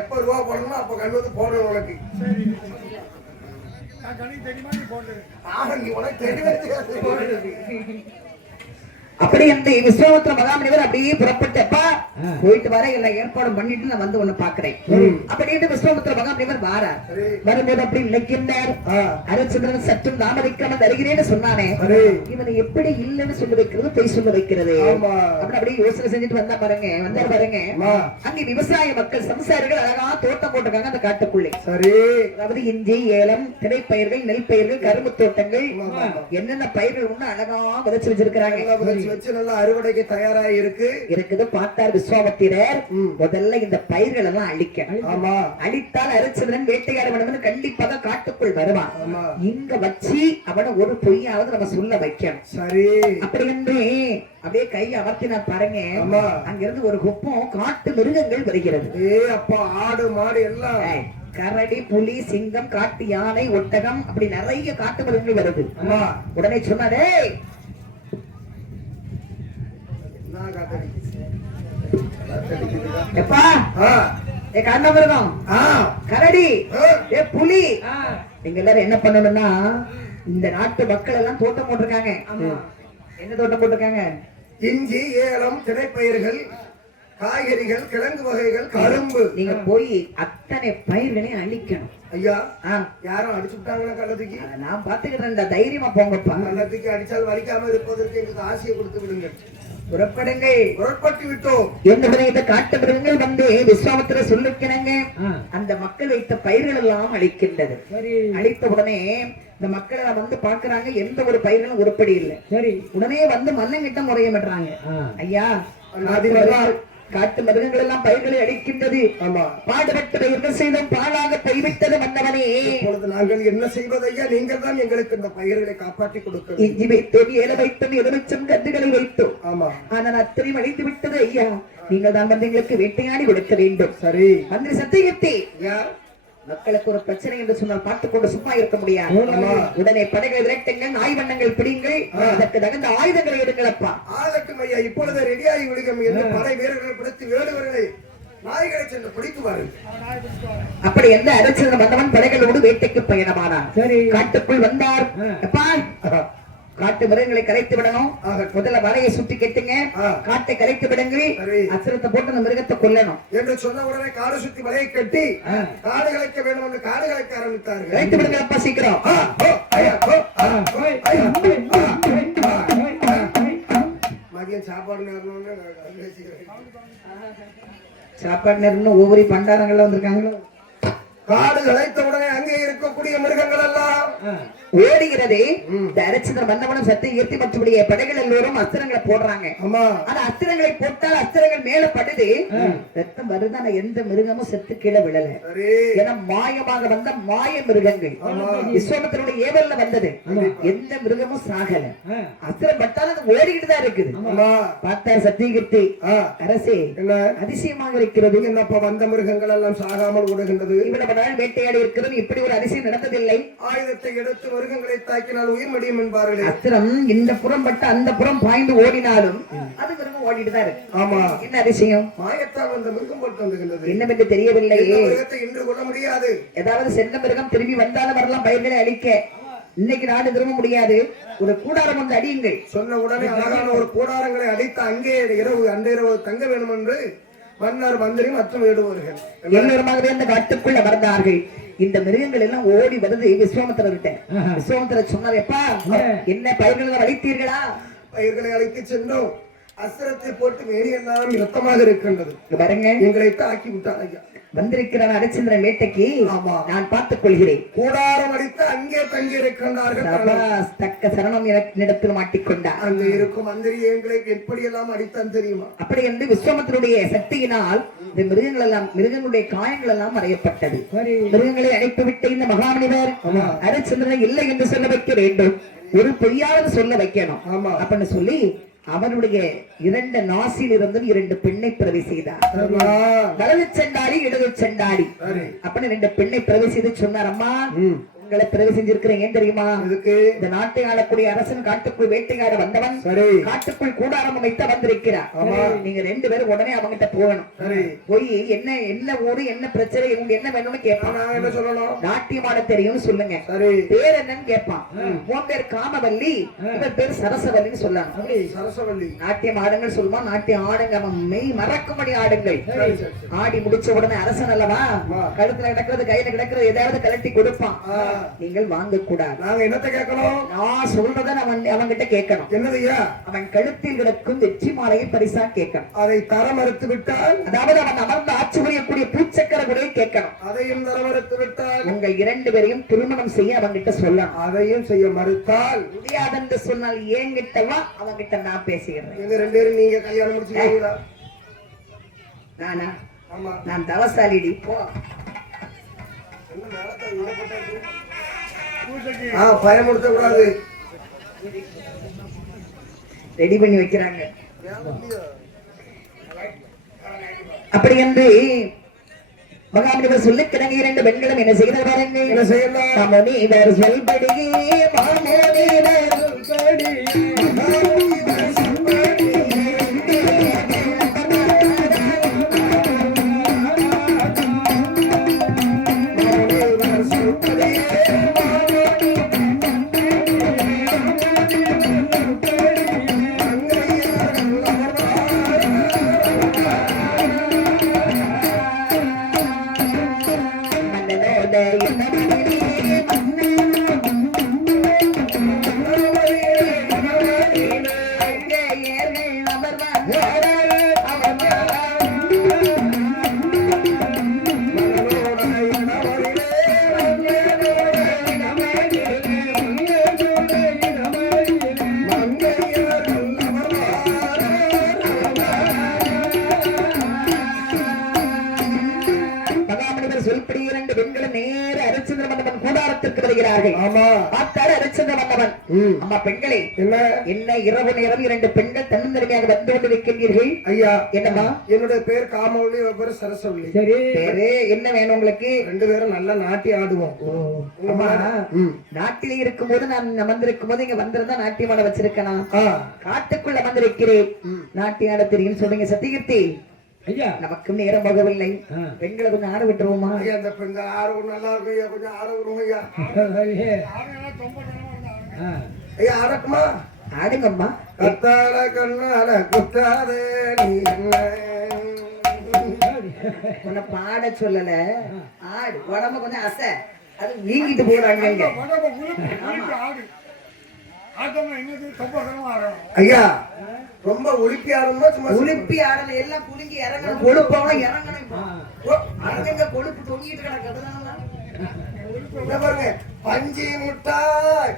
எப்ப ரூபா போடணுமோ அப்ப கண்டு வந்து போடுவேன். உனக்கு நீ உனக்கு தெரியவே அப்படி அந்த விஸ்வாமித்திர மகாமுனிவர் அப்படியே புறப்பட்டப்பா போயிட்டு வர எல்லா ஏற்பாடும் பண்ணிட்டு நான் வந்து ஒண்ணு பாக்குறேன் அப்படின்னு விஸ்வாமித்திர மகாமுனிவர் வாரார். வரும்போது அப்படி நினைக்கின்றார். அரிச்சந்திரன் சற்றும் தாமதிக்காம வருகிறேன்னு சொன்னானே, இவனை எப்படி இல்லைன்னு சொல்ல வைக்கிறது, பொய் சொல்ல வைக்கிறது அப்படி அப்படியே யோசனை செஞ்சுட்டு வந்தா பாருங்க. வந்தா பாருங்க, அங்கே விவசாய மக்கள் சம்சாரிகள் அழகா தோட்டம் போட்டிருக்காங்க அந்த காட்டுக்குள்ளே. சரி, அதாவது இஞ்சி, ஏலம், திரைப்பயிர்கள், நெல் பயிர்கள், கரும்பு தோட்டங்கள், என்னென்ன பயிர்கள் ஒண்ணு அழகா விதைச்சு வச்சிருக்கிறாங்க. வச்சு நல்லா அறுவடைக்கு தயாராக இருக்குது. பார்த்தார் விஸ்வாமித்திரர். முதல்ல இந்த பயிர்கள் எல்லாம் அழிக்க. ஆமா, அழித்தால் அரிச்சந்திரன் வேட்டையாட வேண்டும், கண்டிப்பாக காட்டுக்குள் வருவான். இங்க வச்சு அவனை ஒரு பொய்யாவது நம்ம சொல்ல வைக்கணும். சரி, அப்படி என்று அப்படியே கை அமர்த்தினார் பாருங்க. அங்கிருந்து ஒரு குப்பம் காட்டு மிருகங்கள் வருகிறது. அப்பா, ஆடு மாடு எல்லாம், கரடி, புலி, சிங்கம், காட்டு யானை, ஒட்டகம், அப்படி நிறைய காட்டு மிருகங்கள் வருது. உடனே சொன்னாரே, கரடி, புலி, நீங்க எல்லாரும் என்ன பண்ணணும்னா, இந்த நாட்டு மக்கள் எல்லாம் தோட்டம் போட்டிருக்காங்க. என்ன தோட்டம் போட்டிருக்காங்க? இஞ்சி, ஏலம், திரைப்பயிர்கள், காய்கறிகள், கிழங்கு வகைகள், கரும்பு. நீங்க போய் அத்தனை பயிர்களையும் அழிக்கணும். ஐயா, யாரும் அடிச்சு விட்டாங்களா கள்ளத்துக்கு? நான் பாத்துக்கிறேன், தைரியமா போங்கப்பா. கள்ளத்துக்கு அடிச்சால் வலிக்காம இருப்பதற்கு எங்களுக்கு ஆசையை கொடுத்து விடுங்க. புறப்படுங்கள். புறப்பட்டு விட்டோம் என்பதை இந்த காட்டு மிருகங்கள் வந்து விஸ்வாமித்திர சொல்லிக்கிறாங்க. அந்த மக்கள் வைத்த பயிர்கள் எல்லாம் அழிக்கின்றது. அழித்த உடனே இந்த மக்களை வந்து பாக்குறாங்க, எந்த ஒரு பயிர்களும் உருப்படி இல்லை. சரி, உடனே வந்து மன்னங்கிட்ட முறையமிடுறாங்க. ஐயா, காட்டு மிருகங்கள் எல்லாம் பயிர்களை அடிக்கின்றது. ஆமா. பாடுபட்டு என்ன செய்தும் பாழாக போய்விட்டது மன்னவனே. இப்பொழுது நாங்கள் என்ன செய்வதையா? நீங்கள் தான் எங்களுக்கு இந்த பயிர்களை காப்பாற்றி கொடுக்க. இஞ்சி வைத்தோம், ஏல வைத்தோம், எலுமிச்சம் கன்றுகளை வைத்தோம். ஆமா. ஆனால் அத்தனை அழித்து விட்டது ஐயா. நீங்கள் தான் வந்து எங்களுக்கு வேட்டையாடி கொடுக்க வேண்டும். சரி மந்திரி சத்தியத்தை ஐயா, மக்களுக்கு ஒரு பிரச்சனை என்று சொன்னால் பார்த்துக் கொண்டு சும்மா இருக்க முடியாது. உடனே படைகளை விரட்டுங்கள், நாய் வண்ணங்கள் பிடிங்கள், அதற்கு தகுந்த ஆயுதங்களை எடுங்களப்பா. ஆகட்டும் ஐயா, இப்பொழுது ரெடியாகி விடுகம் என்று படை வீரர்களை பிடித்து வேடுவர்களை நாய்களை சென்று பிடித்து வாருங்கள். அப்படி எந்த அரசன் வந்தவன் படைகளோடு வேட்டைக்கு பயணமானார். சரி. காட்டுக்குள் வந்தார். அப்பா, காட்டு மிருகங்களை கலைத்து விடணும். முதல்ல வலையை சுற்றி கெட்டுங்க, காட்டை கலைத்து விடுங்கள், அசுரத்தை போட்டு அந்த மிருகத்தை கொல்லணும் என்று சொன்ன உடனே காடு சுற்றி வலையை கட்டி காடு கலைக்க வேண்டும் என்று காடு கலைக்க ஆரம்பித்தார்கள். கலைத்து விடுங்க அப்பா சீக்கிரம். மதியம் சாப்பாடு சாப்பாடு நேரம் ஒவ்வொரு பண்டாரங்கள்ல வந்திருக்காங்களோ. காடு கலைத்த உடனே அங்கே இருக்கக்கூடிய மிருகங்கள் எல்லாம் ஓடுகிறது. அரசர் வந்தவனும் சத்தை ஏற்றி மற்றபடிய படைகள் எல்லோரும் அஸ்திரங்களை போடுறாங்க. அந்த அஸ்திரங்களை போட்டால் அஸ்திரங்கள் மேல படுது, ரத்தம் வருதான எந்த மிருகமும் செத்து கீழே விழல. ஏன்னா மாயமாக வந்த மாய மிருகங்கள் விஸ்வாமித்திரனுடைய ஏவல்ல வந்தது. எந்த மிருகமும் சாகல. அஸ்திரம் பட்டாலும் அது ஓடிக்கிட்டு தான் இருக்குது. பார்த்தார் சத்தியகீர்த்தி, அரசே அதிசயமாக இருக்கிறது. என்னப்பா வந்த மிருகங்கள் எல்லாம் சாகாமல் ஓடுகின்றது? இவ்வளவு நாள் வேட்டையாடி இருக்கிறது, இப்படி ஒரு அதிசயம் நடந்ததில்லை. ஆயுதத்தை எடுத்து மிருகங்களை தாக்கினால் உயிர் மடியும் என்பார்களே. அஸ்திரம் இந்த புறம் பட்டு அந்த புறம் பாய்ந்து ஓடினாலும் அது மிருகம் ஓடிட்டு தான் இருக்கு. ஆமா. என்ன அதிசயம்? மாயத்தால் வந்த மிருகம் போட்டு வந்துகின்றது. என்னவென்று தெரியவில்லை. மிருகத்தை இன்று கொள்ள முடியாது. ஏதாவது சென்ற மிருகம் திரும்பி வந்தாலும் வரலாம் பயிர்களை அழிக்க. இன்னைக்கு நாடு திரும்ப முடியாது. ஒரு கூடாரம் வந்து அடியுங்கள். சொன்ன உடனே அழகான ஒரு கூடாரங்களை அடித்து அங்கே இரவு அந்த இரவு தங்க வேண்டும் என்று மன்னர் மந்திரி மற்றும் வேடுவர்கள் எல்லோருமாகவே அந்த காட்டுக்குள்ள வந்தார்கள். இந்த மிருகங்கள் எல்லாம் ஓடி வருது விஸ்வாமித்திரர்கிட்ட. விஸ்வாமித்திரர் சொன்னார், எப்பா என்ன பயிர்களை அழித்தீர்களா? பயிர்களை அழைத்து சென்றோம். அஸ்திரத்தை போட்டு வேணி எல்லாம் இரத்தமாக இருக்கின்றது. பாருங்க, எங்களை தாக்கி விட்டார் ஐயா. வந்திருக்கிறான் ஹரிச்சந்திரன் வேட்டைக்கு. நான் பார்த்துக் கொள்கிறேன். கூடாரம் அடித்து அங்கே தங்கி இருக்கின்றார்கள். தக்க சரணம் இடத்தில் மாட்டிக்கொண்டார். அங்கே இருக்கும் மந்திரி எங்களை எப்படி எல்லாம் அடித்தான் தெரியுமா? அப்படி என்று விஸ்வாமித்திரனுடைய சக்தியினால் இந்த மிருகங்கள் எல்லாம் மிருகங்களுடைய காயங்கள் எல்லாம் மறையப்பட்டது. மிருகங்களை அழைத்துவிட்டு இந்த மகாமுனிவர் ஹரிச்சந்திரனை இல்லை என்று சொல்ல வைக்க வேண்டும். ஒரு பொய்யாவது சொல்ல வைக்கணும் அப்படின்னு சொல்லி அவனுடைய 2 நாசில் இருந்து 2 பெண்ணை பிரதி செய்தார். வலது செண்டாடி இடது செண்டாடி அப்படின்னு 2 பெண்ணை பிரதி செய்து சொன்னார். அம்மா, உங்களை பிறகு செஞ்சிருக்கிறேன். ஏன் தெரியுமா? இந்த நாட்டை ஆளக்கூடிய அரசன் காட்டுக்குள் வேட்டையாட வந்தவன் காட்டுக்குள் கூடாரம் அமைத்த வந்திருக்கிறார். நீங்க 2 பேரும் உடனே அவங்கிட்ட போகணும். போய் என்ன என்ன ஊரு, என்ன பிரச்சனை, இவங்க என்ன வேணும்னு கேட்பான். நாட்டியம் ஆட தெரியும் சொல்லுங்க. பேர் என்னன்னு கேட்பான். உன் பேர் காமவல்லி, இவர் பேர் சரசவல்லின்னு சொல்லணும். சரசவல்லி நாட்டியம் ஆடுங்கள் சொல்லுவான். நாட்டியம் ஆடுங்க, மெய் மறக்கும்படி ஆடுங்கள். ஆடி முடிச்ச உடனே அரசன் அல்லவா, கழுத்துல கிடக்கிறது கையில கிடக்கிறது ஏதாவது கலட்டி கொடுப்பான். நீங்கள் வாங்க கூடாது. நாங்க என்னத்தை கேட்கணும்? நான் சொல்றத அவன் கிட்ட கேட்கணும். என்னதையா? அவன் கழுத்தில் கிடக்கும் வெற்றி மாலையை பரிசா கேட்கணும். அதை தர மறுத்து விட்டால், அதாவது அவன் அமர்ந்து ஆட்சி புரியக்கூடிய பூச்சக்கர குறையை கேட்கணும். அதையும் தர மறுத்து விட்டால், உங்கள் 2 பேரையும் திருமணம் செய்ய அவன் கிட்ட சொல்லணும். அதையும் செய்ய மறுத்தால், முடியாது என்று சொன்னால் ஏன் கிட்டவா அவன் கிட்ட நான் பேசுகிறேன். எங்க 2 பேரும் நீங்க கல்யாணம் முடிச்சுக்கிறீங்களா? நானா? நான் தவசாலிடி. போ. பயமுடுத்த கூடாது. ரெடி பண்ணி வைக்கிறாங்க. அப்படி என்று மகாமுனிவர் சொல்லி கிடங்க 2 பெண்களும் என்ன செய்தார் பாருங்க. என்ன செய்யலாம்? மாமுனிவர் சொல்படியே மாமுனிவர் சொல்படி 2 பெண்களும் நேர ஹரிச்சந்திர மன்னவன் கூடாரத்திற்கு வருகிறார்கள். ஆமா பார்த்தாரு ஹரிச்சந்திர மன்னவன். அம்மா பெண்களே, என்ன இரவு நேரம் 2 பெண்கள் தன்னந்தனிமையாக வந்து கொண்டிருக்கின்றீர்கள்? ஐயா என்னம்மா? என்னுடைய பேர் காமவல்லி, பேர் சரஸ்வல்லி. சரி, பேரு என்ன வேணும் உங்களுக்கு? 2 பேரும் நல்லா நாட்டி ஆடுவோம். அம்மா, நாட்டிலே இருக்கும்போது நான் அமர்ந்திருக்கும் போது இங்க வந்திருந்தா நாட்டியமாட வச்சிருக்கேனா? காட்டுக்குள்ள அமர்ந்திருக்கிறேன், நாட்டியாட தெரியும் சொல்றீங்க. சத்தியகீர்த்தி ஐயா நமக்கும் நேரம் போகவில்லை, பெண்களை கொஞ்சம் ஆட விட்டுருவோமா? ஐயா அந்த பெண்கள் ஆடவும் நல்லா இருக்கும் ஐயா, கொஞ்சம் ஆட விடுவோம் ஐயா. ஐயா ஆடட்டுமா? ஆடுங்கம்மா. கத்தாட கண்ணாட குத்தாதே நீ உன்னை பாட சொல்லல, ஆடு. உடம்ப கொஞ்சம் அசை, அது வீங்கிட்டு போறாங்க. ஐயா ரொம்ப ஒலிப்பி ஆடணுமா? சும்மா உளுப்பி ஆடல, எல்லாம் புளிங்கி இறங்கணும், கொழுப்பவங்க இறங்கணும். அங்கங்க கொழுப்பு தொங்கிட்டு கிடக்கிறதுனால பாருங்க, பஞ்சி முட்டாய்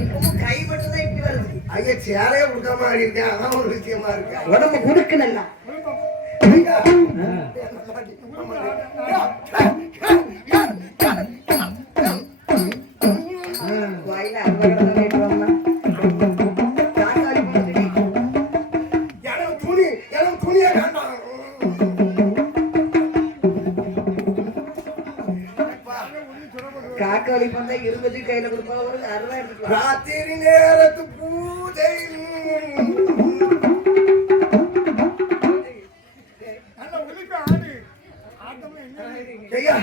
இப்பவும் கைப்பட்டுதான் இப்படி வருது. ஐயா சேலையே கொடுக்காம ஆடி இருக்கேன், அதான் ஒரு விஷயமா இருக்கேன். உடம்பு குடுக்கு நல்லா வாயில துணியா வேண்டாம். காக்காளி பந்தா 20 கையில கொடுப்பா, ஒரு 60 எடுத்துக்கலாம். ராத்திரி நேரத்து பூஜை ஐயா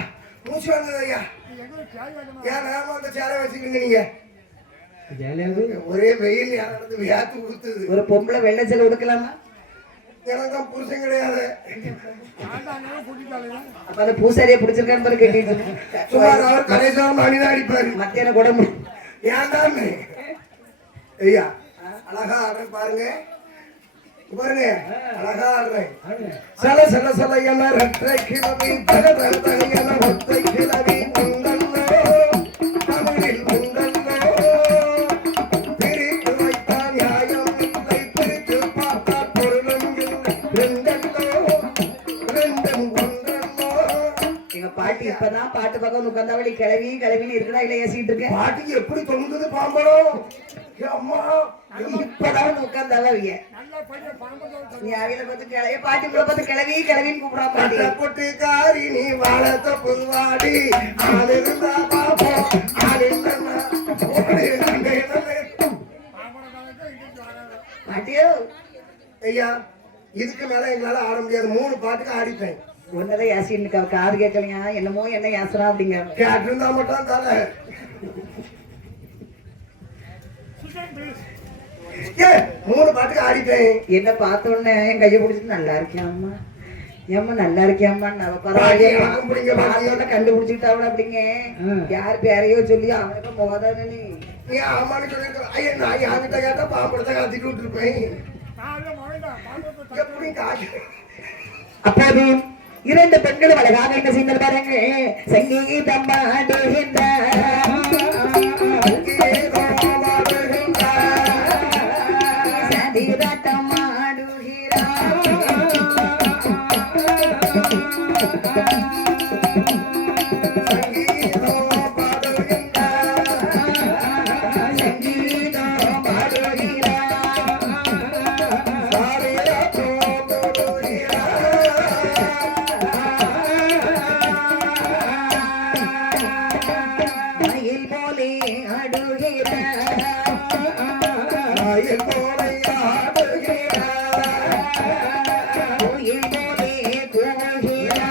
மூச்சு வாங்குது ஐயா. ஏன் நேரமா அந்த சேலை வச்சுக்கிங்க நீங்க? ஒரே வெயில் யாராவது வியாத்து ஊத்துது. ஒரு பொம்பளை வெள்ளை சேலை கொடுக்கலாமா? எனக்கு புருஷன் கிடையாது. அப்ப அந்த பூசாரியை பிடிச்சிருக்கான்னு பாரு கேட்டீங்க. சுமார் அவர் கடைசியாக மணிதான் அடிப்பாரு. மத்தியான குடம்பு ஏன்டாமே ஐயா அழகா ஆடுறேன் பாருங்க, பாருங்க அழகா ஆடுறேன். சில சில சில என ரெட்டை கிளவி தகத தகையன ஒத்தை கிளவி உங்கன்னோ தமிழில் உங்கன்னோ பிரித்து வைத்தான் நியாயம் இல்லை, பிரித்து பார்த்தால் பொருளும் இல்லை, ரெண்டன்னோ ரெண்டும் ஒன்றன்னோ. எங்க பாட்டி இப்பதான் பாட்டு பக்கம் உட்கார்ந்தாவளி கிளவி கிளவின்னு இருக்குதா இல்ல ஏசிட்டு இருக்கேன். பாட்டிக்கு எப்படி தொங்குது பாம்பளம் அம்மா. இப்பதான் உட்கார்ந்தாவிய நீ அவையில பார்த்து கிளவி, பாட்டி கூட பார்த்து கிளவி கிளவின்னு கூப்பிடா பாட்டி. பொட்டுக்காரி நீ வாழத்த புதுவாடி ஆளிருந்தா பாப்போம் ஆளிருந்தா பாட்டியோ ஐயா இதுக்கு மேல எங்களால ஆட முடியாது. 3 பாட்டுக்கு ஆடிட்டேன். ஒன்னதான் ஏசின்னு காது கேட்கலையா, என்னமோ என்ன ஏசுறா அப்படிங்க. கேட்டிருந்தா மட்டும் தலை 3 பாட்டுக்கு ஆடிட்டேன். என்ன பார்த்த உடனே என் கையை பிடிச்சிட்டு நல்லா இருக்கியாம்மா, ஏம்மா நல்லா இருக்கியாம்மா, பரவாயில்ல கண்டுபிடிச்சுக்கிட்டாவள அப்படிங்க. யார் பேரையோ சொல்லி அவனுக்கு மோதானே நீ ஆமான்னு சொல்லிருக்க. ஐயா நான் யார்கிட்ட கேட்டா பாம்படத்தை கலத்திட்டு விட்டுருப்பேன். எப்படி காய்ச்சல் அப்போது 2 பெண்களும் அழகாக என்ன செய்தார் பாருங்க. சங்கீதம் பாடுகின்றார், சதிராட்டம் ஆடுகிறார், சங்கீதம் பாடுகின்றார், சங்கீதம் பாடுகிறார், மயில் போலே ஆடுகிறார், மயில் போலை ஆடுகிறார், கோயில் போலே கூவுகிறார்,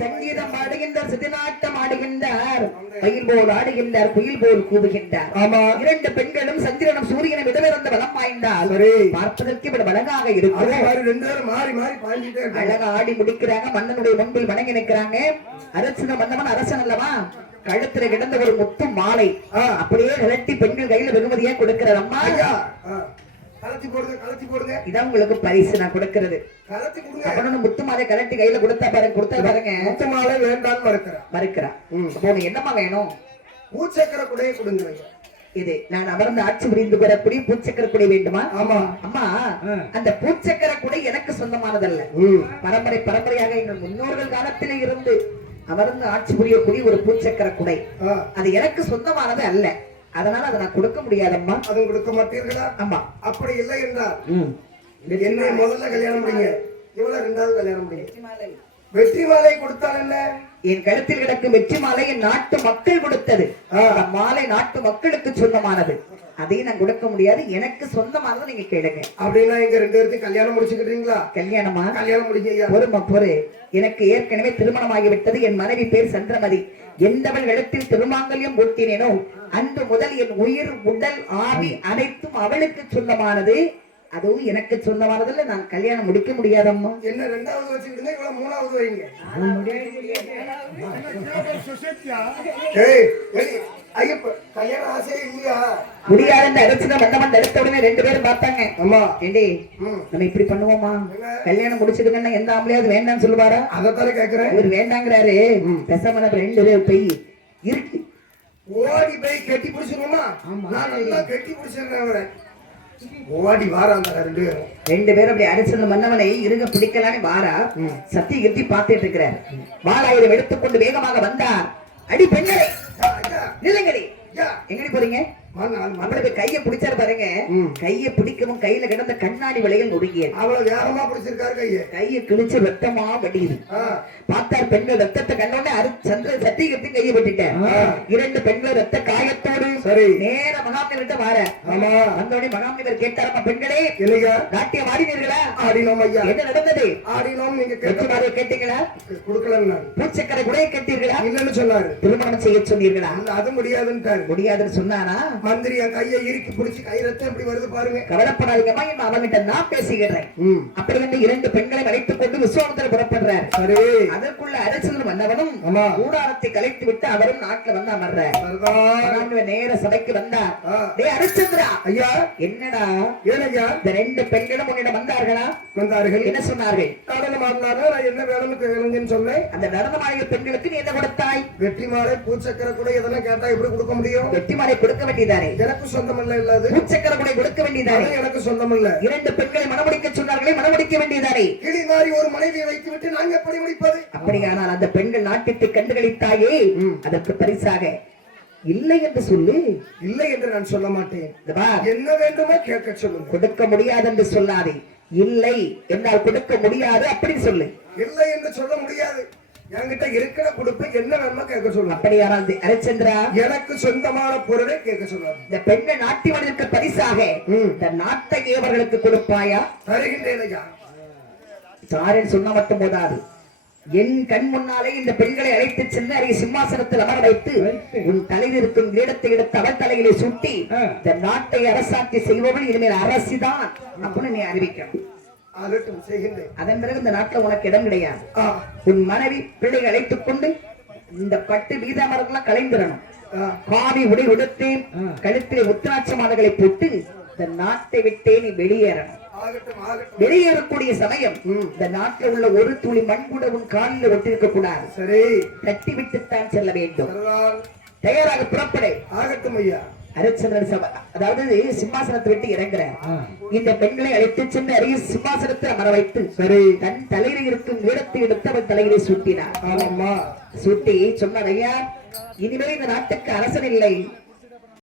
சங்கீதம் ஆடுகின்றார், சித்திநாட்டம் ஆடுகின்றார், மயில் போல் ஆடுகின்றார், குயில் போல் கூவுகின்றார். ஆமா 2 பெண்களும் சந்திரனும் சூரியனும் இடமிருந்த வலம் வாய்ந்தால் பார்ப்பதற்கு இவ்வளவு அழகாக அதே இருக்கும். மாதிரி 2 பேரும் மாறி மாறி பாஞ்சிட்டே இருக்காங்க. அழகா ஆடி முடிக்கிறாங்க. மன்னனுடைய முன்பில் வணங்கி நிற்கிறாங்க. அரசன மன்னவன் அரசன் அல்லவா, கழுத்துல கிடந்த ஒரு முத்து மாலை அப்படியே கழட்டி பெண்கள் கையில வெகுமதியா கொடுக்கிறார். அம்மா ஐயா கலத்தி போடுங்க கலத்தி போடுங்க. இதான் உங்களுக்கு பரிசு நான் கொடுக்கிறது. கலத்தி கொடுங்க. அவனு முத்து மாலை கலட்டி கையில கொடுத்தா பாருங்க முத்து மாலை வேண்டான்னு மறுக்கிறான். அப்போ உனக்கு என்னமா வேணும்? பூச்சக்கர குடையை கொடுங்க ஐயா. இது நான் அமர்ந்து ஆட்சி புரிந்து வரக்கூடிய பூச்சக்கர குடை வேண்டுமா? ஆமா. அம்மா, அந்த பூச்சக்கர குடை எனக்கு சொந்தமானதல்ல. பரம்பரை பரம்பரையாக எங்கள் முன்னோர்கள் காலத்திலே இருந்து அமர்ந்து ஆட்சி புரியக்கூடிய ஒரு பூச்சக்கர குடை. அது எனக்கு சொந்தமானது அல்ல. அதனால அதை நான் கொடுக்க முடியாதம்மா. அதுவும் கொடுக்க மாட்டீர்களா? ஆமா. அப்படி இல்லை என்றால் என்னை முதல்ல கல்யாணம் முடிங்க, இவ்வளவு ரெண்டாவது கல்யாணம் முடிங்க. வெற்றி மாலை கொடுத்தால் என்ன? என் கழுத்தில் கிடக்கும் வெற்றி மாலை என் நாட்டு மக்கள் கொடுத்தது. அந்த மாலை நாட்டு மக்களுக்கு சொந்தமானது. அதையும் நான் கொடுக்க முடியாது. எனக்கு சொந்தமானது நீங்க கேளுங்க. அப்படின்னா எங்க ரெண்டு பேருக்கு கல்யாணம் முடிச்சுக்கிட்டீங்களா? கல்யாணமா? கல்யாணம் முடிங்க. பொறு. எனக்கு ஏற்கனவே திருமணமாகிவிட்டது. என் மனைவி பேர் சந்திரமதி. எந்தவள் இடத்தில் திருமாங்கல்யம் பூட்டினேனோ அன்று முதல் என் உயிர் உடல் ஆவி அனைத்தும் அவளுக்கு சொந்தமானது. அதுவும் எனக்கு சொந்தமானதுல நான் கல்யாணம் முடிக்க முடியாதம்மா. என்ன ரெண்டாவது வச்சுக்கிட்டுங்க, இவ்வளவு மூணாவது வைங்க. கல்யாணம் ஆசையே இல்லையா? முடியாத அடைச்சுதான் வந்தவன் எடுத்த உடனே ரெண்டு பேரும் பார்த்தாங்க. ஆமா. ஏண்டி நம்ம இப்படி பண்ணுவோமா? கல்யாணம் முடிச்சிடுங்கன்னா எந்த ஆம்பளையாவது வேண்டாம்னு சொல்லுவாரா? அதைத்தானே கேக்குறேன். இவர் வேண்டாங்கிறாரு. பெசாம ரெண்டு பேர் போய் இருக்கு ஓடி போய் கட்டி பிடிச்சிருவோமா? நான் நல்லா கட்டி பிடிச்சிருக்கேன் அவரை. ஓடி வாராங்க ரெண்டு பேரும் அப்படி அரிசன மன்னவனை இருக பிடிக்கலான்னு வாரா. சத்தியகீர்த்தி பார்த்துட்டு இருக்கிறார். வாளாயிரம் எடுத்துக்கொண்டு வேகமாக வந்தார். அடி பெண்களை நிலங்கடி எங்கடி போறீங்க? அவளுக்கு கைய பிடிச்சாரு பாருங்க. கைய பிடிக்கவும் கையில கிடந்த கண்ணாடி வளையல் நொறுங்கியது. அவ்வளவு வேகமா பிடிச்சிருக்காரு. கைய கிழிச்சு ரத்தமா வடியுது. பார்த்தார் பெண்கள் ரத்தத்தை கண்டோடனே சத்தியகீர்த்தி கையை வெட்டிட்டேன். இரண்டு பெண்கள் ரத்த காயத்தோடு நேர மகாமனிவர்கிட்ட வார. வந்தோடனே மகாமனிவர் கேட்டாரம்மா, பெண்களே நாட்டியம் ஆடினீர்களா? ஆடினோம் ஐயா. என்ன நடந்தது? ஆடினோம். நீங்க கேட்டீங்களா? கொடுக்கல. பூச்சக்கரை குடையை கேட்டீர்களா? இல்லன்னு சொன்னாரு. திருமணம் செய்ய சொன்னீர்களா? அது முடியாதுன்னு சொன்னாரா? மந்திரி என் கையை இறுக்கி பிடிச்சி கை ரத்தம் எப்படி வருது பாருங்க. கவலைப்படாதீங்கம்மா, அவங்கிட்ட நான் பேசுகிறேன். அப்படி வந்து இரண்டு பெண்களை அழைத்துக் கொண்டு விஸ்வாமித்திரர் புறப்படுறார். அதற்குள்ள அரசன் மன்னவனும் கூடாரத்தை கலைத்து விட்டு அவரும் நாட்டுல வந்து அமர்றார். நேர சபைக்கு வந்தார். அரசந்திரா ஐயா, என்னடா ஏனையா இந்த ரெண்டு பெண்களும் உன்னிடம் வந்தார்களா? வந்தார்கள். என்ன சொன்னார்கள்? நடனம் ஆடினாரா? நான் என்ன வேணும்னு சொன்னேன். அந்த நடனமாடிய பெண்களுக்கு நீ என்ன கொடுத்தாய்? வெற்றி மாலை பூச்சக்கர கூட எதனா கேட்டா எப்படி கொடுக்க முடியும்? வெற்றி மாலை கொடுக்க வேண்டியதானே? எனக்கு சொந்தமல்ல. இல்லாது பூச்சக்கர கூட கொடுக்க வேண்டியதானே? எனக்கு சொந்தமல்ல. இரண்டு பெண்களை மணமுடிக்க சொன்னார்களே, மணமுடிக்க வேண்டியதானே? கிளி மாறி ஒரு மனைவியை வைத்து விட்டு நாங்க எப்படி முடிப்பது? அப்படியானால் அந்த பெண்கள் நாட்டிற்கு கண்டுகளித்தாயே, அதற்கு பரிசாக இல்லை என்று சொல்லு. இல்லை என்று நான் சொல்ல மாட்டேன். என்ன வேண்டுமோ கேட்க சொல்லுங்க. கொடுக்க முடியாது என்று சொல்லாதே. இல்லை என்றால் கொடுக்க முடியாது அப்படின்னு சொல்லு. இல்லை என்று சொல்ல முடியாது. என்கிட்ட இருக்கிற கொடுப்பை என்ன வேணுமோ கேட்க சொல்லுங்க. அப்படியானால் ஹரிச்சந்திரா, எனக்கு சொந்தமான பொருளை கேட்க சொல்லுங்க. இந்த பெண்ணை நாட்டியவர்களுக்கு பரிசாக இந்த நாட்டை ஏவர்களுக்கு கொடுப்பாயா? தருகின்றேன் ஐயா. சாரன் சொன்ன மட்டும் போதாது. என் கண் முன்னாலே இந்த பெண்களை அழைத்து சென்று அருகே சிம்மாசனத்தில் அமர வைத்து உன் தலையில் இருக்கும் கிரீடத்தை எடுத்து அவள் தலையிலே சுட்டி இந்த நாட்டை அரசாட்சி செய்பவள் இனிமேல் அரசிதான் அப்படின்னு நீ அறிவிக்கணும். அதன் பிறகு இந்த நாட்டுல உனக்கு இடம் கிடையாது. உன் மனைவி பிள்ளைகளை அழைத்துக் கொண்டு இந்த பட்டு வீதாமரங்கள்லாம் கலைந்துடணும். காவி உடை உடுத்து கழுத்திலே உத்திராட்ச மாலைகளை போட்டு இந்த நாட்டை விட்டே நீ வெளியேறணும். வெளியேறக்கூடிய சமயம் இந்த நாட்டில் உள்ள ஒரு துளி மண் கூட உன் காலில் ஒட்டிருக்க கூடாது. சரி, தட்டி விட்டுத்தான் செல்ல வேண்டும். தயாராக புறப்படை. ஆகட்டும் ஐயா. ஹரிச்சந்திரன் சபை, அதாவது சிம்மாசனத்தை விட்டு இறங்குற இந்த பெண்களை அழைத்து சென்று அருகே சிம்மாசனத்தை அமர வைத்து சரி தன் தலையில் இருக்கும் இடத்தை எடுத்து அவன் தலையிலே சூட்டினார். சூட்டி சொன்னார், ஐயா, இனிமேல் இந்த நாட்டுக்கு அரசன் இல்லை,